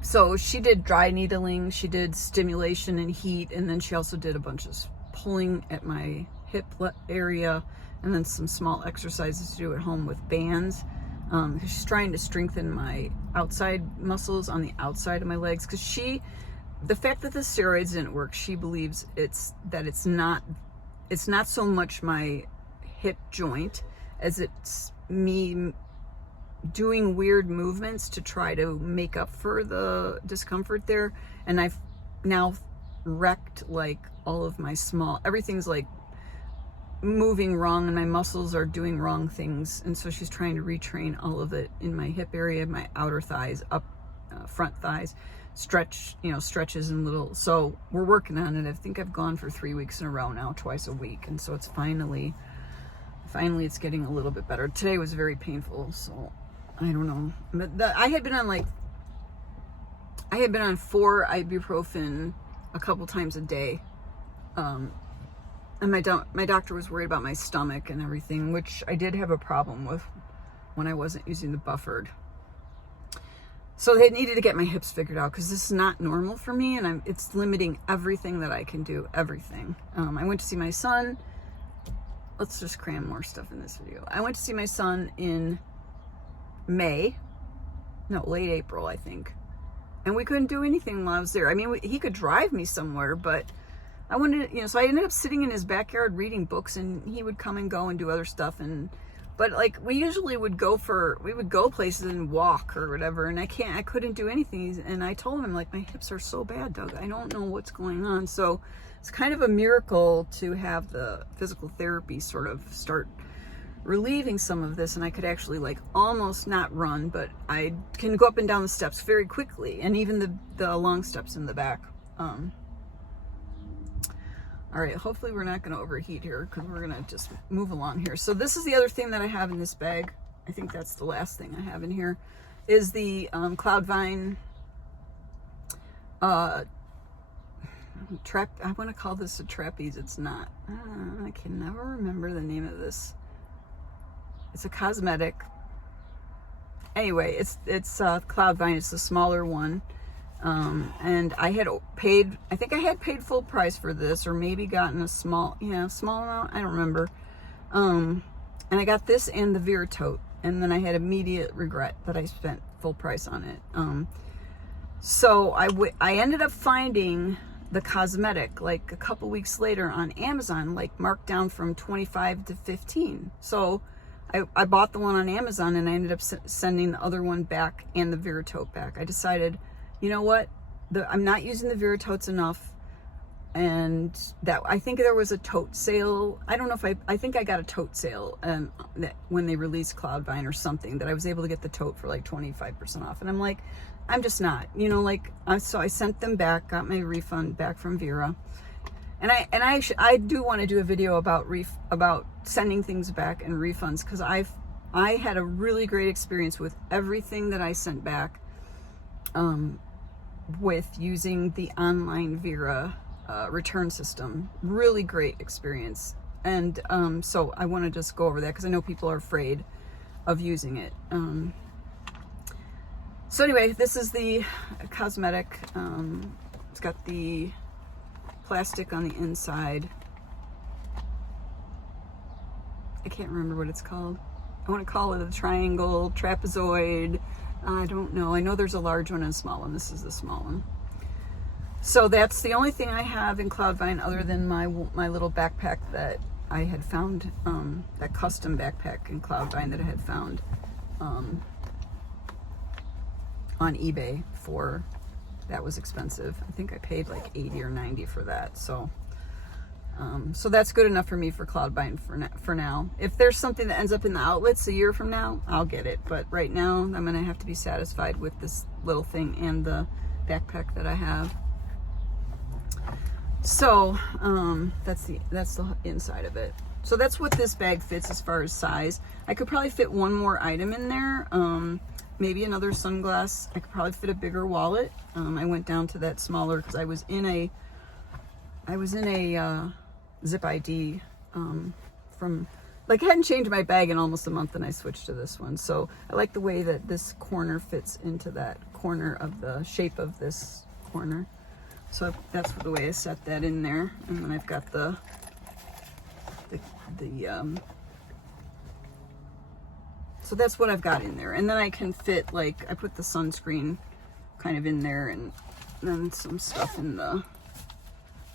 So she did dry needling, she did stimulation and heat, and then she also did a bunch of pulling at my hip area, and then some small exercises to do at home with bands. She's trying to strengthen my outside muscles on the outside of my legs, because the fact that the steroids didn't work, she believes it's not so much my hip joint as it's me doing weird movements to try to make up for the discomfort there. And I've now wrecked like all of my everything's like moving wrong and my muscles are doing wrong things. And so she's trying to retrain all of it in my hip area, my outer thighs, front thighs, stretches and little. So we're working on it. I think I've gone for 3 weeks in a row now, twice a week. And so it's finally it's getting a little bit better. Today was very painful. So I don't know. But I had been on 4 ibuprofen a couple times a day. And my doctor was worried about my stomach and everything, which I did have a problem with when I wasn't using the buffered. So they needed to get my hips figured out, because this is not normal for me, and it's limiting everything that I can do, everything. I went to see my son. Let's just cram more stuff in this video. I went to see my son in late April, I think. And we couldn't do anything while I was there. I mean, he could drive me somewhere, but I wanted, so I ended up sitting in his backyard reading books, and he would come and go and do other stuff. But like, we usually would go places and walk or whatever, and I couldn't do anything. And I told him, like, my hips are so bad, Doug, I don't know what's going on. So it's kind of a miracle to have the physical therapy sort of start relieving some of this, and I could actually like almost not run, but I can go up and down the steps very quickly, and even the long steps in the back. All right, hopefully we're not going to overheat here, because we're going to just move along here. So this is the other thing that I have in this bag. I think that's the last thing I have in here, is the Cloudvine I want to call this a trapeze. It's not. I can never remember the name of this. It's a cosmetic. Anyway, it's Cloudvine. It's the smaller one. And I think I had paid full price for this, or maybe gotten a small amount. I don't remember. And I got this and the Vera tote, and then I had immediate regret that I spent full price on it. So I ended up finding the cosmetic like a couple weeks later on Amazon, like marked down from 25 to 15. So I bought the one on Amazon, and I ended up sending the other one back and the Vera tote back. I decided, you know what? I'm not using the Vera totes enough, and that I think there was a tote sale. I don't know if I think I got a tote sale that when they released Cloudvine or something, that I was able to get the tote for like 25% off. And I'm like, I'm just not, so I sent them back, got my refund back from Vera. And I do want to do a video about sending things back and refunds, because I had a really great experience with everything that I sent back, with using the online Vera return system. Really great experience. And so I want to just go over that, because I know people are afraid of using it. So anyway, this is the cosmetic. It's got the plastic on the inside. I can't remember what it's called. I want to call it a triangle, trapezoid. I don't know. I know there's a large one and a small one. This is the small one. So that's the only thing I have in Cloudvine, other than my little backpack that I had found, that custom backpack in Cloudvine that I had found on eBay for, that was expensive. I think I paid like 80 or 90 for that. So so that's good enough for me for cloud buying for now. If there's something that ends up in the outlets a year from now, I'll get it. But right now, I'm gonna have to be satisfied with this little thing and the backpack that I have. So that's the inside of it. So that's what this bag fits as far as size. I could probably fit one more item in there. Maybe another sunglass. I could probably fit a bigger wallet. I went down to that smaller because I was in a Zip ID from, like, I hadn't changed my bag in almost a month and I switched to this one. So I like the way that this corner fits into that corner of the shape of this corner. So that's the way I set that in there. And then I've got so that's what I've got in there. And then I can fit, like, I put the sunscreen kind of in there and then some stuff in the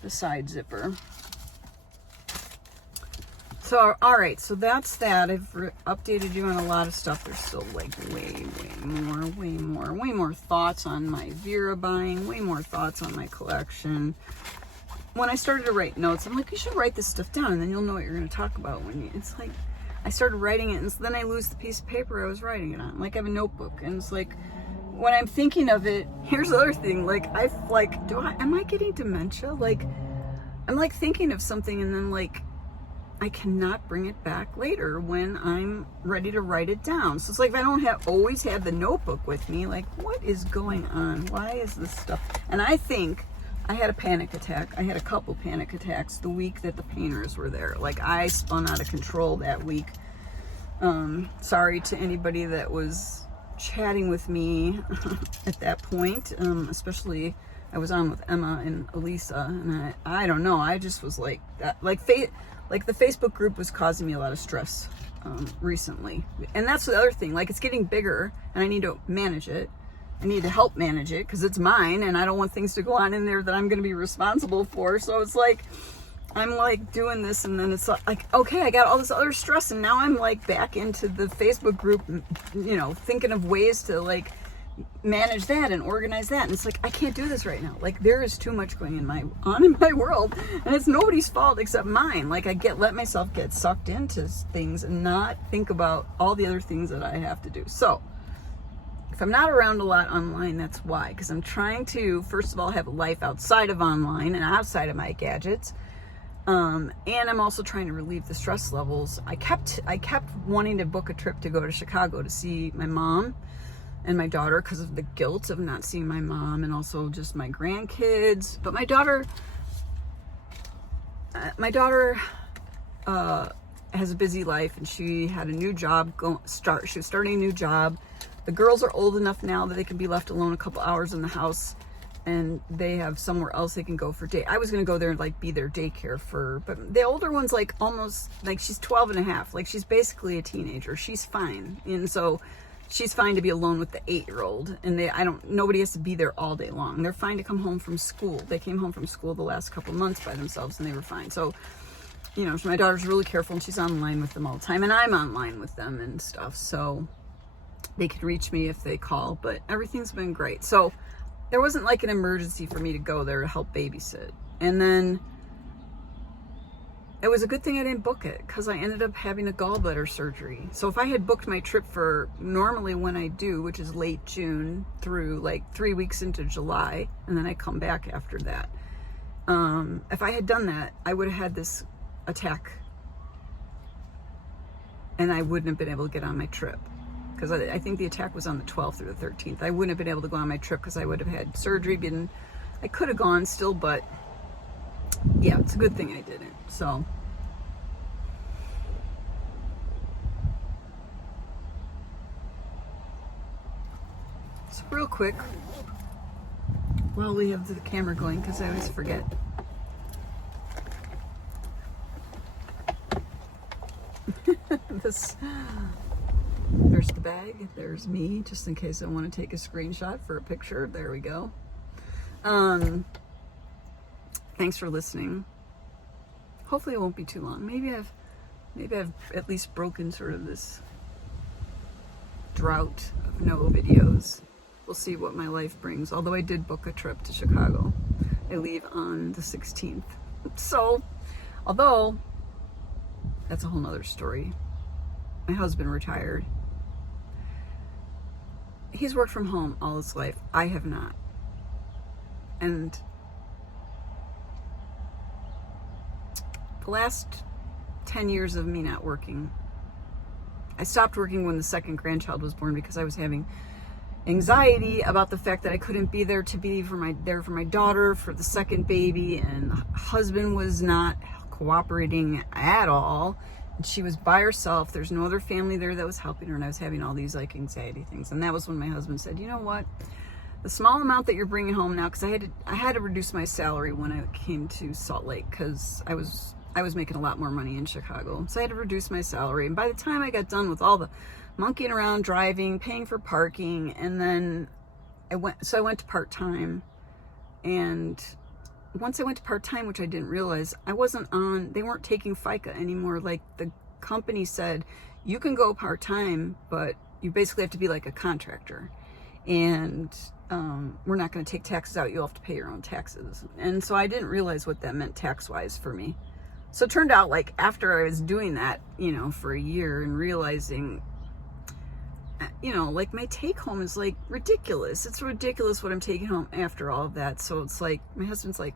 side zipper. So, all right, so that's that. I've updated you on a lot of stuff. There's still like way more thoughts on my Vera buying, way more thoughts on my collection. When I started to write notes, I'm like, you should write this stuff down and then you'll know what you're going to talk about when you, it's like, I started writing it and then I lose the piece of paper I was writing it on. Like I have a notebook and it's like, when I'm thinking of it, here's the other thing, like am I getting dementia? Like, I'm like thinking of something and then like, I cannot bring it back later when I'm ready to write it down. So it's like if I don't always have the notebook with me, like what is going on? Why is this stuff? And I think I had a panic attack. I had a couple panic attacks the week that the painters were there. Like I spun out of control that week. Sorry to anybody that was chatting with me at that point, especially I was on with Emma and Elisa, and I don't know, I just was like that, like the Facebook group was causing me a lot of stress recently. And that's the other thing, like it's getting bigger and I need to manage it. I need to help manage it because it's mine and I don't want things to go on in there that I'm going to be responsible for. So it's like, I'm like doing this and then it's like, okay, I got all this other stress and now I'm like back into the Facebook group, you know, thinking of ways to like manage that and organize that. And it's like, I can't do this right now. Like there is too much going on in my world and it's nobody's fault except mine. Like I let myself get sucked into things and not think about all the other things that I have to do. So if I'm not around a lot online, that's why, because I'm trying to, first of all, have a life outside of online and outside of my gadgets. And I'm also trying to relieve the stress levels. I kept wanting to book a trip to go to Chicago to see my mom and my daughter because of the guilt of not seeing my mom and also just my grandkids. But my daughter has a busy life and she had a new job she was starting a new job. The girls are old enough now that they can be left alone a couple hours in the house and they have somewhere else they can go for day. I was going to go there and like be their daycare but the older one's like almost like she's 12 and a half. Like she's basically a teenager. She's fine. And so she's fine to be alone with the 8-year-old and nobody has to be there all day long. They're fine to come home from school. They came home from school the last couple months by themselves and they were fine. So, you know, my daughter's really careful and she's online with them all the time and I'm online with them and stuff. So they can reach me if they call, but everything's been great. So there wasn't like an emergency for me to go there to help babysit. And then it was a good thing I didn't book it because I ended up having a gallbladder surgery. So if I had booked my trip for normally when I do, which is late June through like 3 weeks into July, and then I come back after that. If I had done that, I would have had this attack and I wouldn't have been able to get on my trip. Because I think the attack was on the 12th or the 13th. I wouldn't have been able to go on my trip because I would have had surgery. I could have gone still, but yeah, it's a good thing I didn't. So real quick, while we have the camera going, because I always forget. There's the bag, there's me, just in case I want to take a screenshot for a picture. There we go. Thanks for listening. Hopefully it won't be too long. Maybe I've at least broken sort of this drought of no videos. We'll we'll see what my life brings. Although I did book a trip to Chicago. I leave on the 16th. So, although, that's a whole nother story. My husband retired. He's worked from home all his life. I have not. And the last 10 years of me not working, I stopped working when the second grandchild was born because I was having anxiety about the fact that I couldn't be there for my daughter for the second baby, and the husband was not cooperating at all. And she was by herself. There's no other family there that was helping her, and I was having all these like anxiety things. And that was when my husband said, "You know what? The small amount that you're bringing home now," because I had to reduce my salary when I came to Salt Lake because I was making a lot more money in Chicago. So I had to reduce my salary. And by the time I got done with all the monkeying around, driving, paying for parking, and then I went to part-time. And once I went to part-time, which I didn't realize, they weren't taking FICA anymore. Like the company said, you can go part-time, but you basically have to be like a contractor. And we're not going to take taxes out. You'll have to pay your own taxes. And so I didn't realize what that meant tax-wise for me. So it turned out like after I was doing that, for a year and realizing, like my take home is like ridiculous. It's ridiculous what I'm taking home after all of that. So it's like, my husband's like,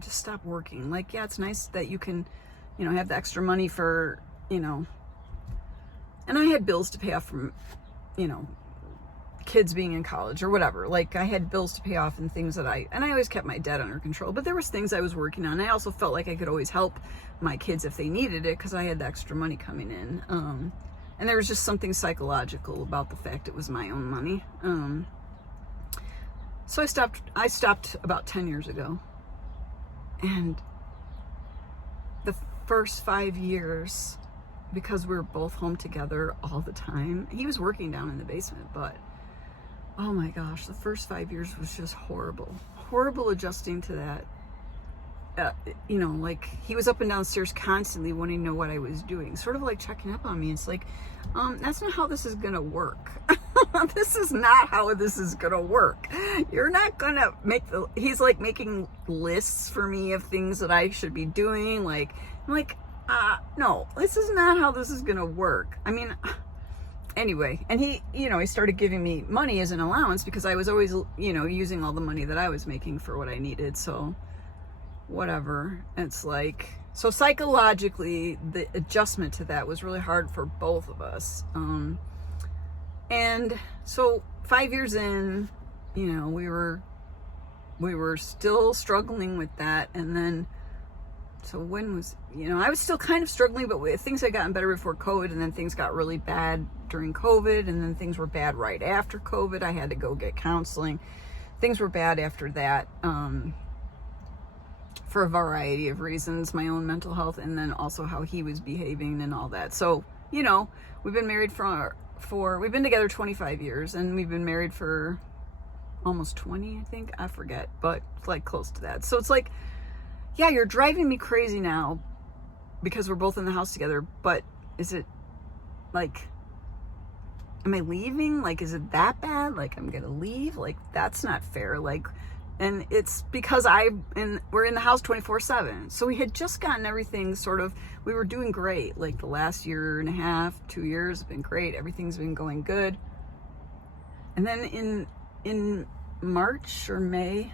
just stop working. Like, yeah, it's nice that you can, have the extra money for, and I had bills to pay off from, kids being in college or whatever. Like I had bills to pay off and things and I always kept my debt under control, but there was things I was working on. I also felt like I could always help my kids if they needed it because I had the extra money coming in. And there was just something psychological about the fact it was my own money. So I stopped about 10 years ago. And the first 5 years, because we were both home together all the time, he was working down in the basement, but oh my gosh, the first 5 years was just horrible adjusting to that. Like he was up and downstairs constantly wanting to know what I was doing, sort of like checking up on me. It's like, that's not how this is gonna work. This is not how this is gonna work. You're not gonna he's like making lists for me of things that I should be doing. Like, I'm like, no, this is not how this is gonna work. I mean, anyway, and he started giving me money as an allowance because I was always, using all the money that I was making for what I needed. So whatever. It's like, so psychologically, the adjustment to that was really hard for both of us. And so 5 years in, we were still struggling with that. And then, so when was, I was still kind of struggling, but things had gotten better before COVID, and then things got really bad during COVID, and then things were bad right after COVID. I had to go get counseling. Things were bad after that, for a variety of reasons, my own mental health, and then also how he was behaving and all that. So, we've been married we've been together 25 years, and we've been married for almost 20, I think. I forget, but like close to that. So it's like, yeah, you're driving me crazy now because we're both in the house together, but is it like, am I leaving? Like, is it that bad? Like, I'm gonna leave? Like, that's not fair. Like, and it's because we're in the house 24/7. So we had just gotten everything we were doing great. Like the last year and a half, 2 years have been great. Everything's been going good. And then in March or May,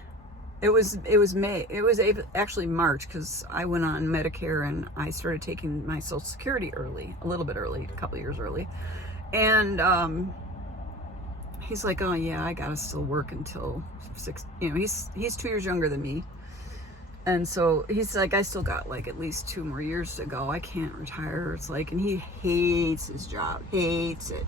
it was May. It was actually March, because I went on Medicare and I started taking my Social Security early, a little bit early, a couple of years early. And he's like, "Oh yeah, I gotta still work until 6." He's 2 years younger than me, and so he's like, "I still got like at least 2 more years to go. I can't retire." It's like, and he hates his job, hates it.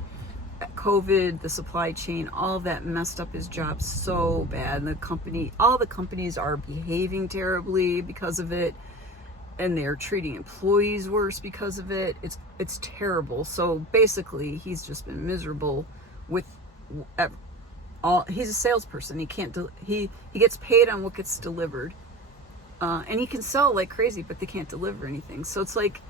COVID, the supply chain, all of that messed up his job so bad. And all the companies are behaving terribly because of it, and they're treating employees worse because of it. It's terrible. So basically, he's just been miserable with he's a salesperson. He can't he gets paid on what gets delivered, and he can sell like crazy, but they can't deliver anything. So it's like,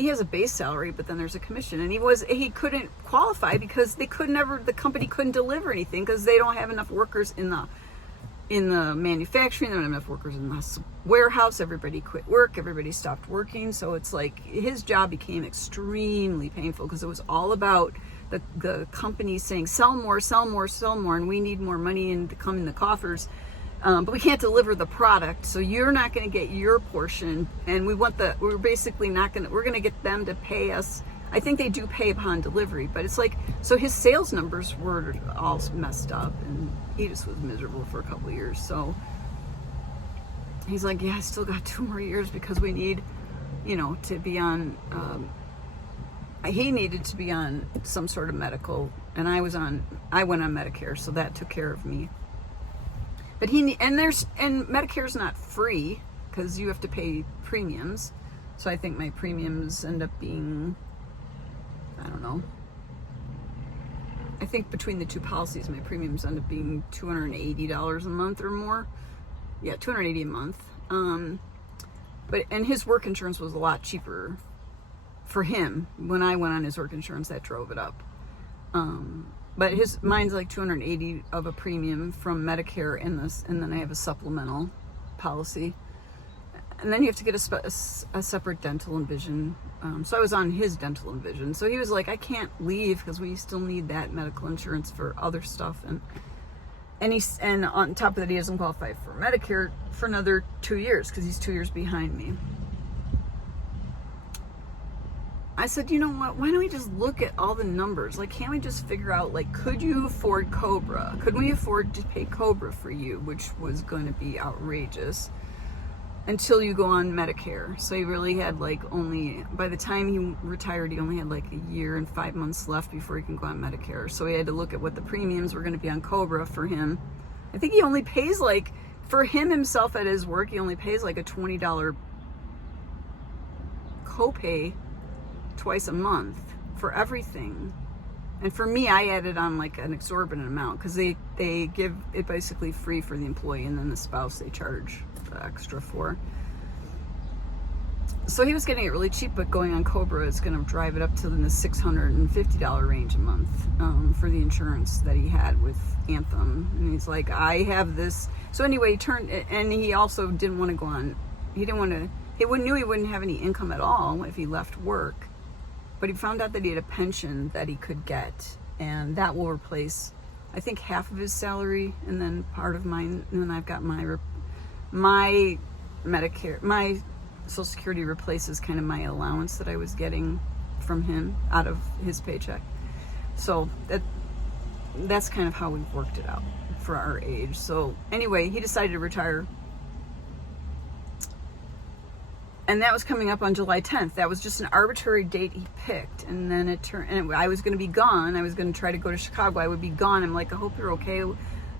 he has a base salary, but then there's a commission, and he couldn't qualify because the company couldn't deliver anything because they don't have enough workers in the manufacturing. They don't have enough workers in the warehouse. Everybody quit work. Everybody stopped working. So it's like his job became extremely painful because it was all about the company saying, sell more, sell more, sell more, and we need more money to come in the coffers. But we can't deliver the product, so you're not going to get your portion. And we're basically not going to, we're going to get them to pay us. I think they do pay upon delivery, but it's like, so his sales numbers were all messed up, and he just was miserable for a couple of years. So he's like, yeah, I still got 2 more years because we need, to be on, he needed to be on some sort of medical, and I went on Medicare, so that took care of me. But Medicare's not free because you have to pay premiums. So I think my premiums end up being, I don't know. I think between the two policies, my premiums end up being $280 a month or more. Yeah, $280 a month. And his work insurance was a lot cheaper for him. When I went on his work insurance, that drove it up. But mine's like $280 of a premium from Medicare and then I have a supplemental policy. And then you have to get a separate dental and vision. So I was on his dental and vision. So he was like, I can't leave because we still need that medical insurance for other stuff. And on top of that, he doesn't qualify for Medicare for another 2 years because he's 2 years behind me. I said, you know what, why don't we just look at all the numbers? Like, can't we just figure out, like, could you afford Cobra? Could we afford to pay Cobra for you, which was going to be outrageous, until you go on Medicare? So he really had, like, by the time he retired, he only had, like, 1 year and 5 months left before he can go on Medicare. So he had to look at what the premiums were going to be on Cobra for him. I think he only pays, like, for himself at his work, he only pays, like, a $20 copay twice a month for everything. And for me, I added on like an exorbitant amount because they give it basically free for the employee, and then the spouse they charge the extra for. So he was getting it really cheap, but going on Cobra is going to drive it up to the $650 range a month for the insurance that he had with Anthem. And he's like, I have this. So anyway, he also didn't want to go on. He knew he wouldn't have any income at all if he left work. But he found out that he had a pension that he could get, and that will replace, I think, half of his salary, and then part of mine. And then I've got my Medicare, my Social Security replaces kind of my allowance that I was getting from him out of his paycheck. So that's kind of how we've worked it out for our age. So anyway, he decided to retire. And that was coming up on July 10th. That was just an arbitrary date he picked. And then I was going to be gone. I was going to try to go to Chicago. I would be gone. I'm like, I hope you're okay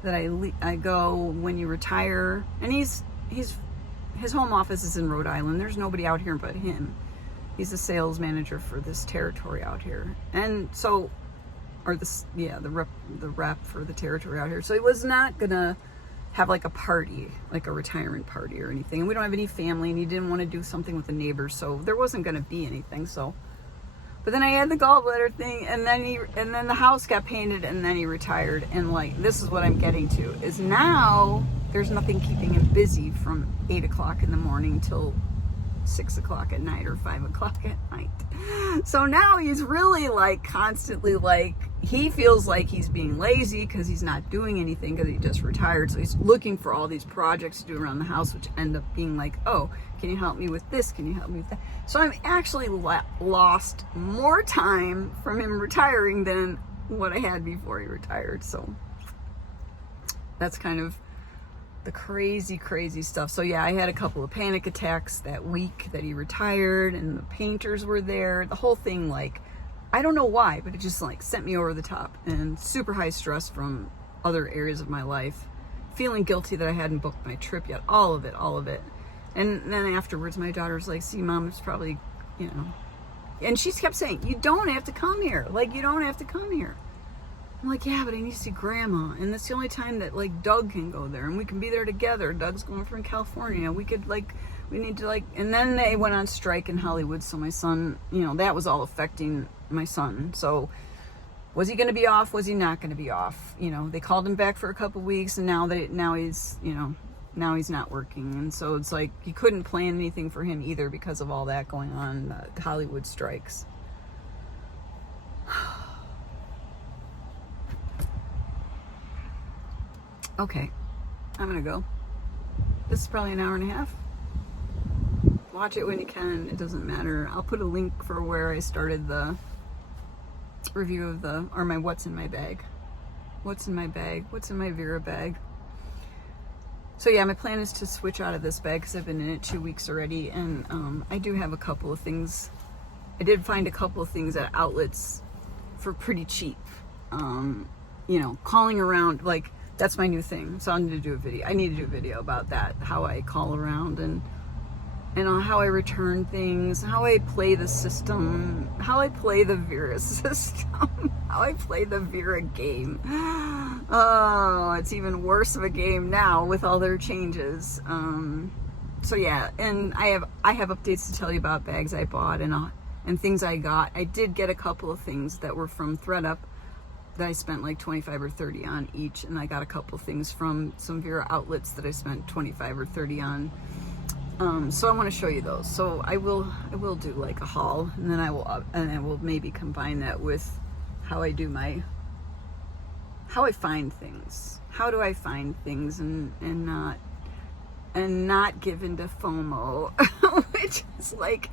that I go when you retire. And his home office is in Rhode Island. There's nobody out here but him. He's the sales manager for this territory out here. And so, the rep for the territory out here. So he was not going to have like a party, like a retirement party or anything. And we don't have any family, and he didn't want to do something with the neighbors, so there wasn't going to be anything. So, but then I had the gallbladder thing, and then the house got painted, and then he retired. And like, this is what I'm getting to, is now there's nothing keeping him busy from 8 o'clock in the morning till 6 o'clock at night or 5 o'clock at night. So now he's really like constantly like, he feels like he's being lazy because he's not doing anything because he just retired. So he's looking for all these projects to do around the house, which end up being like, oh, can you help me with this? Can you help me with that? So I'm actually lost more time from him retiring than what I had before he retired. So that's kind of the crazy stuff. So yeah, I had a couple of panic attacks that week that he retired, and the painters were there. The whole thing, like, I don't know why, but it just like sent me over the top, and super high stress from other areas of my life, feeling guilty that I hadn't booked my trip yet, all of it. And then afterwards, my daughter's like, see, Mom, it's probably, and she kept saying, you don't have to come here. Like, you don't have to come here. I'm like, yeah, but I need to see Grandma, and that's the only time that like Doug can go there, and we can be there together. Doug's going from California. We could like We need to like, and then they went on strike in Hollywood, so my son, you know, that was all affecting my son. So was he going to be off? Was he not going to be off? You know, they called him back for a couple weeks, and now he's, you know, now he's not working. And so it's like you couldn't plan anything for him either because of all that going on, Hollywood strikes. Okay, I'm gonna go. This is probably an hour and a half. Watch it when you can. It doesn't matter. I'll put a link for where I started the review of my what's in my bag. What's in my bag? What's in my Vera bag? So yeah, my plan is to switch out of this bag because I've been in it 2 weeks already, and I do have a couple of things. I did find a couple of things at outlets for pretty cheap. You know, calling around, like, that's my new thing. So I need to do a video. I need to do a video about that, how I call around and how I return things, how I play the system, how I play the Vera system, how I play the Vera game. Oh, it's even worse of a game now with all their changes. So yeah, and I have updates to tell you about bags I bought and things I got. I did get a couple of things that were from ThredUp that I spent like 25 or 30 on each, and I got a couple of things from some Vera outlets that I spent 25 or 30 on. So I want to show you those. So I will do like a haul, and then I will maybe combine that with how I find things. How do I find things and not give into FOMO, which is like,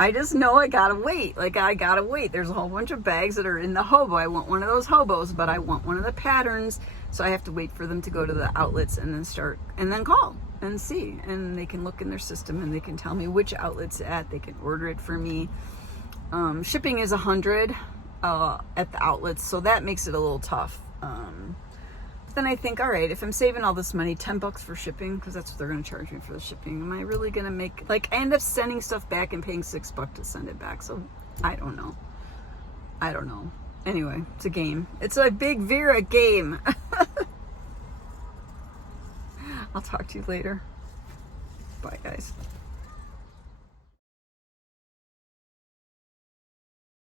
I just know I gotta wait. Like, I gotta wait. There's a whole bunch of bags that are in the hobo. I want one of those hobos, but I want one of the patterns. So I have to wait for them to go to the outlets and then call and see. And they can look in their system and they can tell me which outlet's at. They can order it for me. Shipping is $100 at the outlets, so that makes it a little tough. Then I think, all right, if I'm saving all this money, $10 for shipping, because that's what they're going to charge me for the shipping, am I really going to make, like, I end up sending stuff back and paying $6 to send it back. So I don't know. Anyway, it's a game. It's a big Vera game. I'll talk to you later. Bye, guys.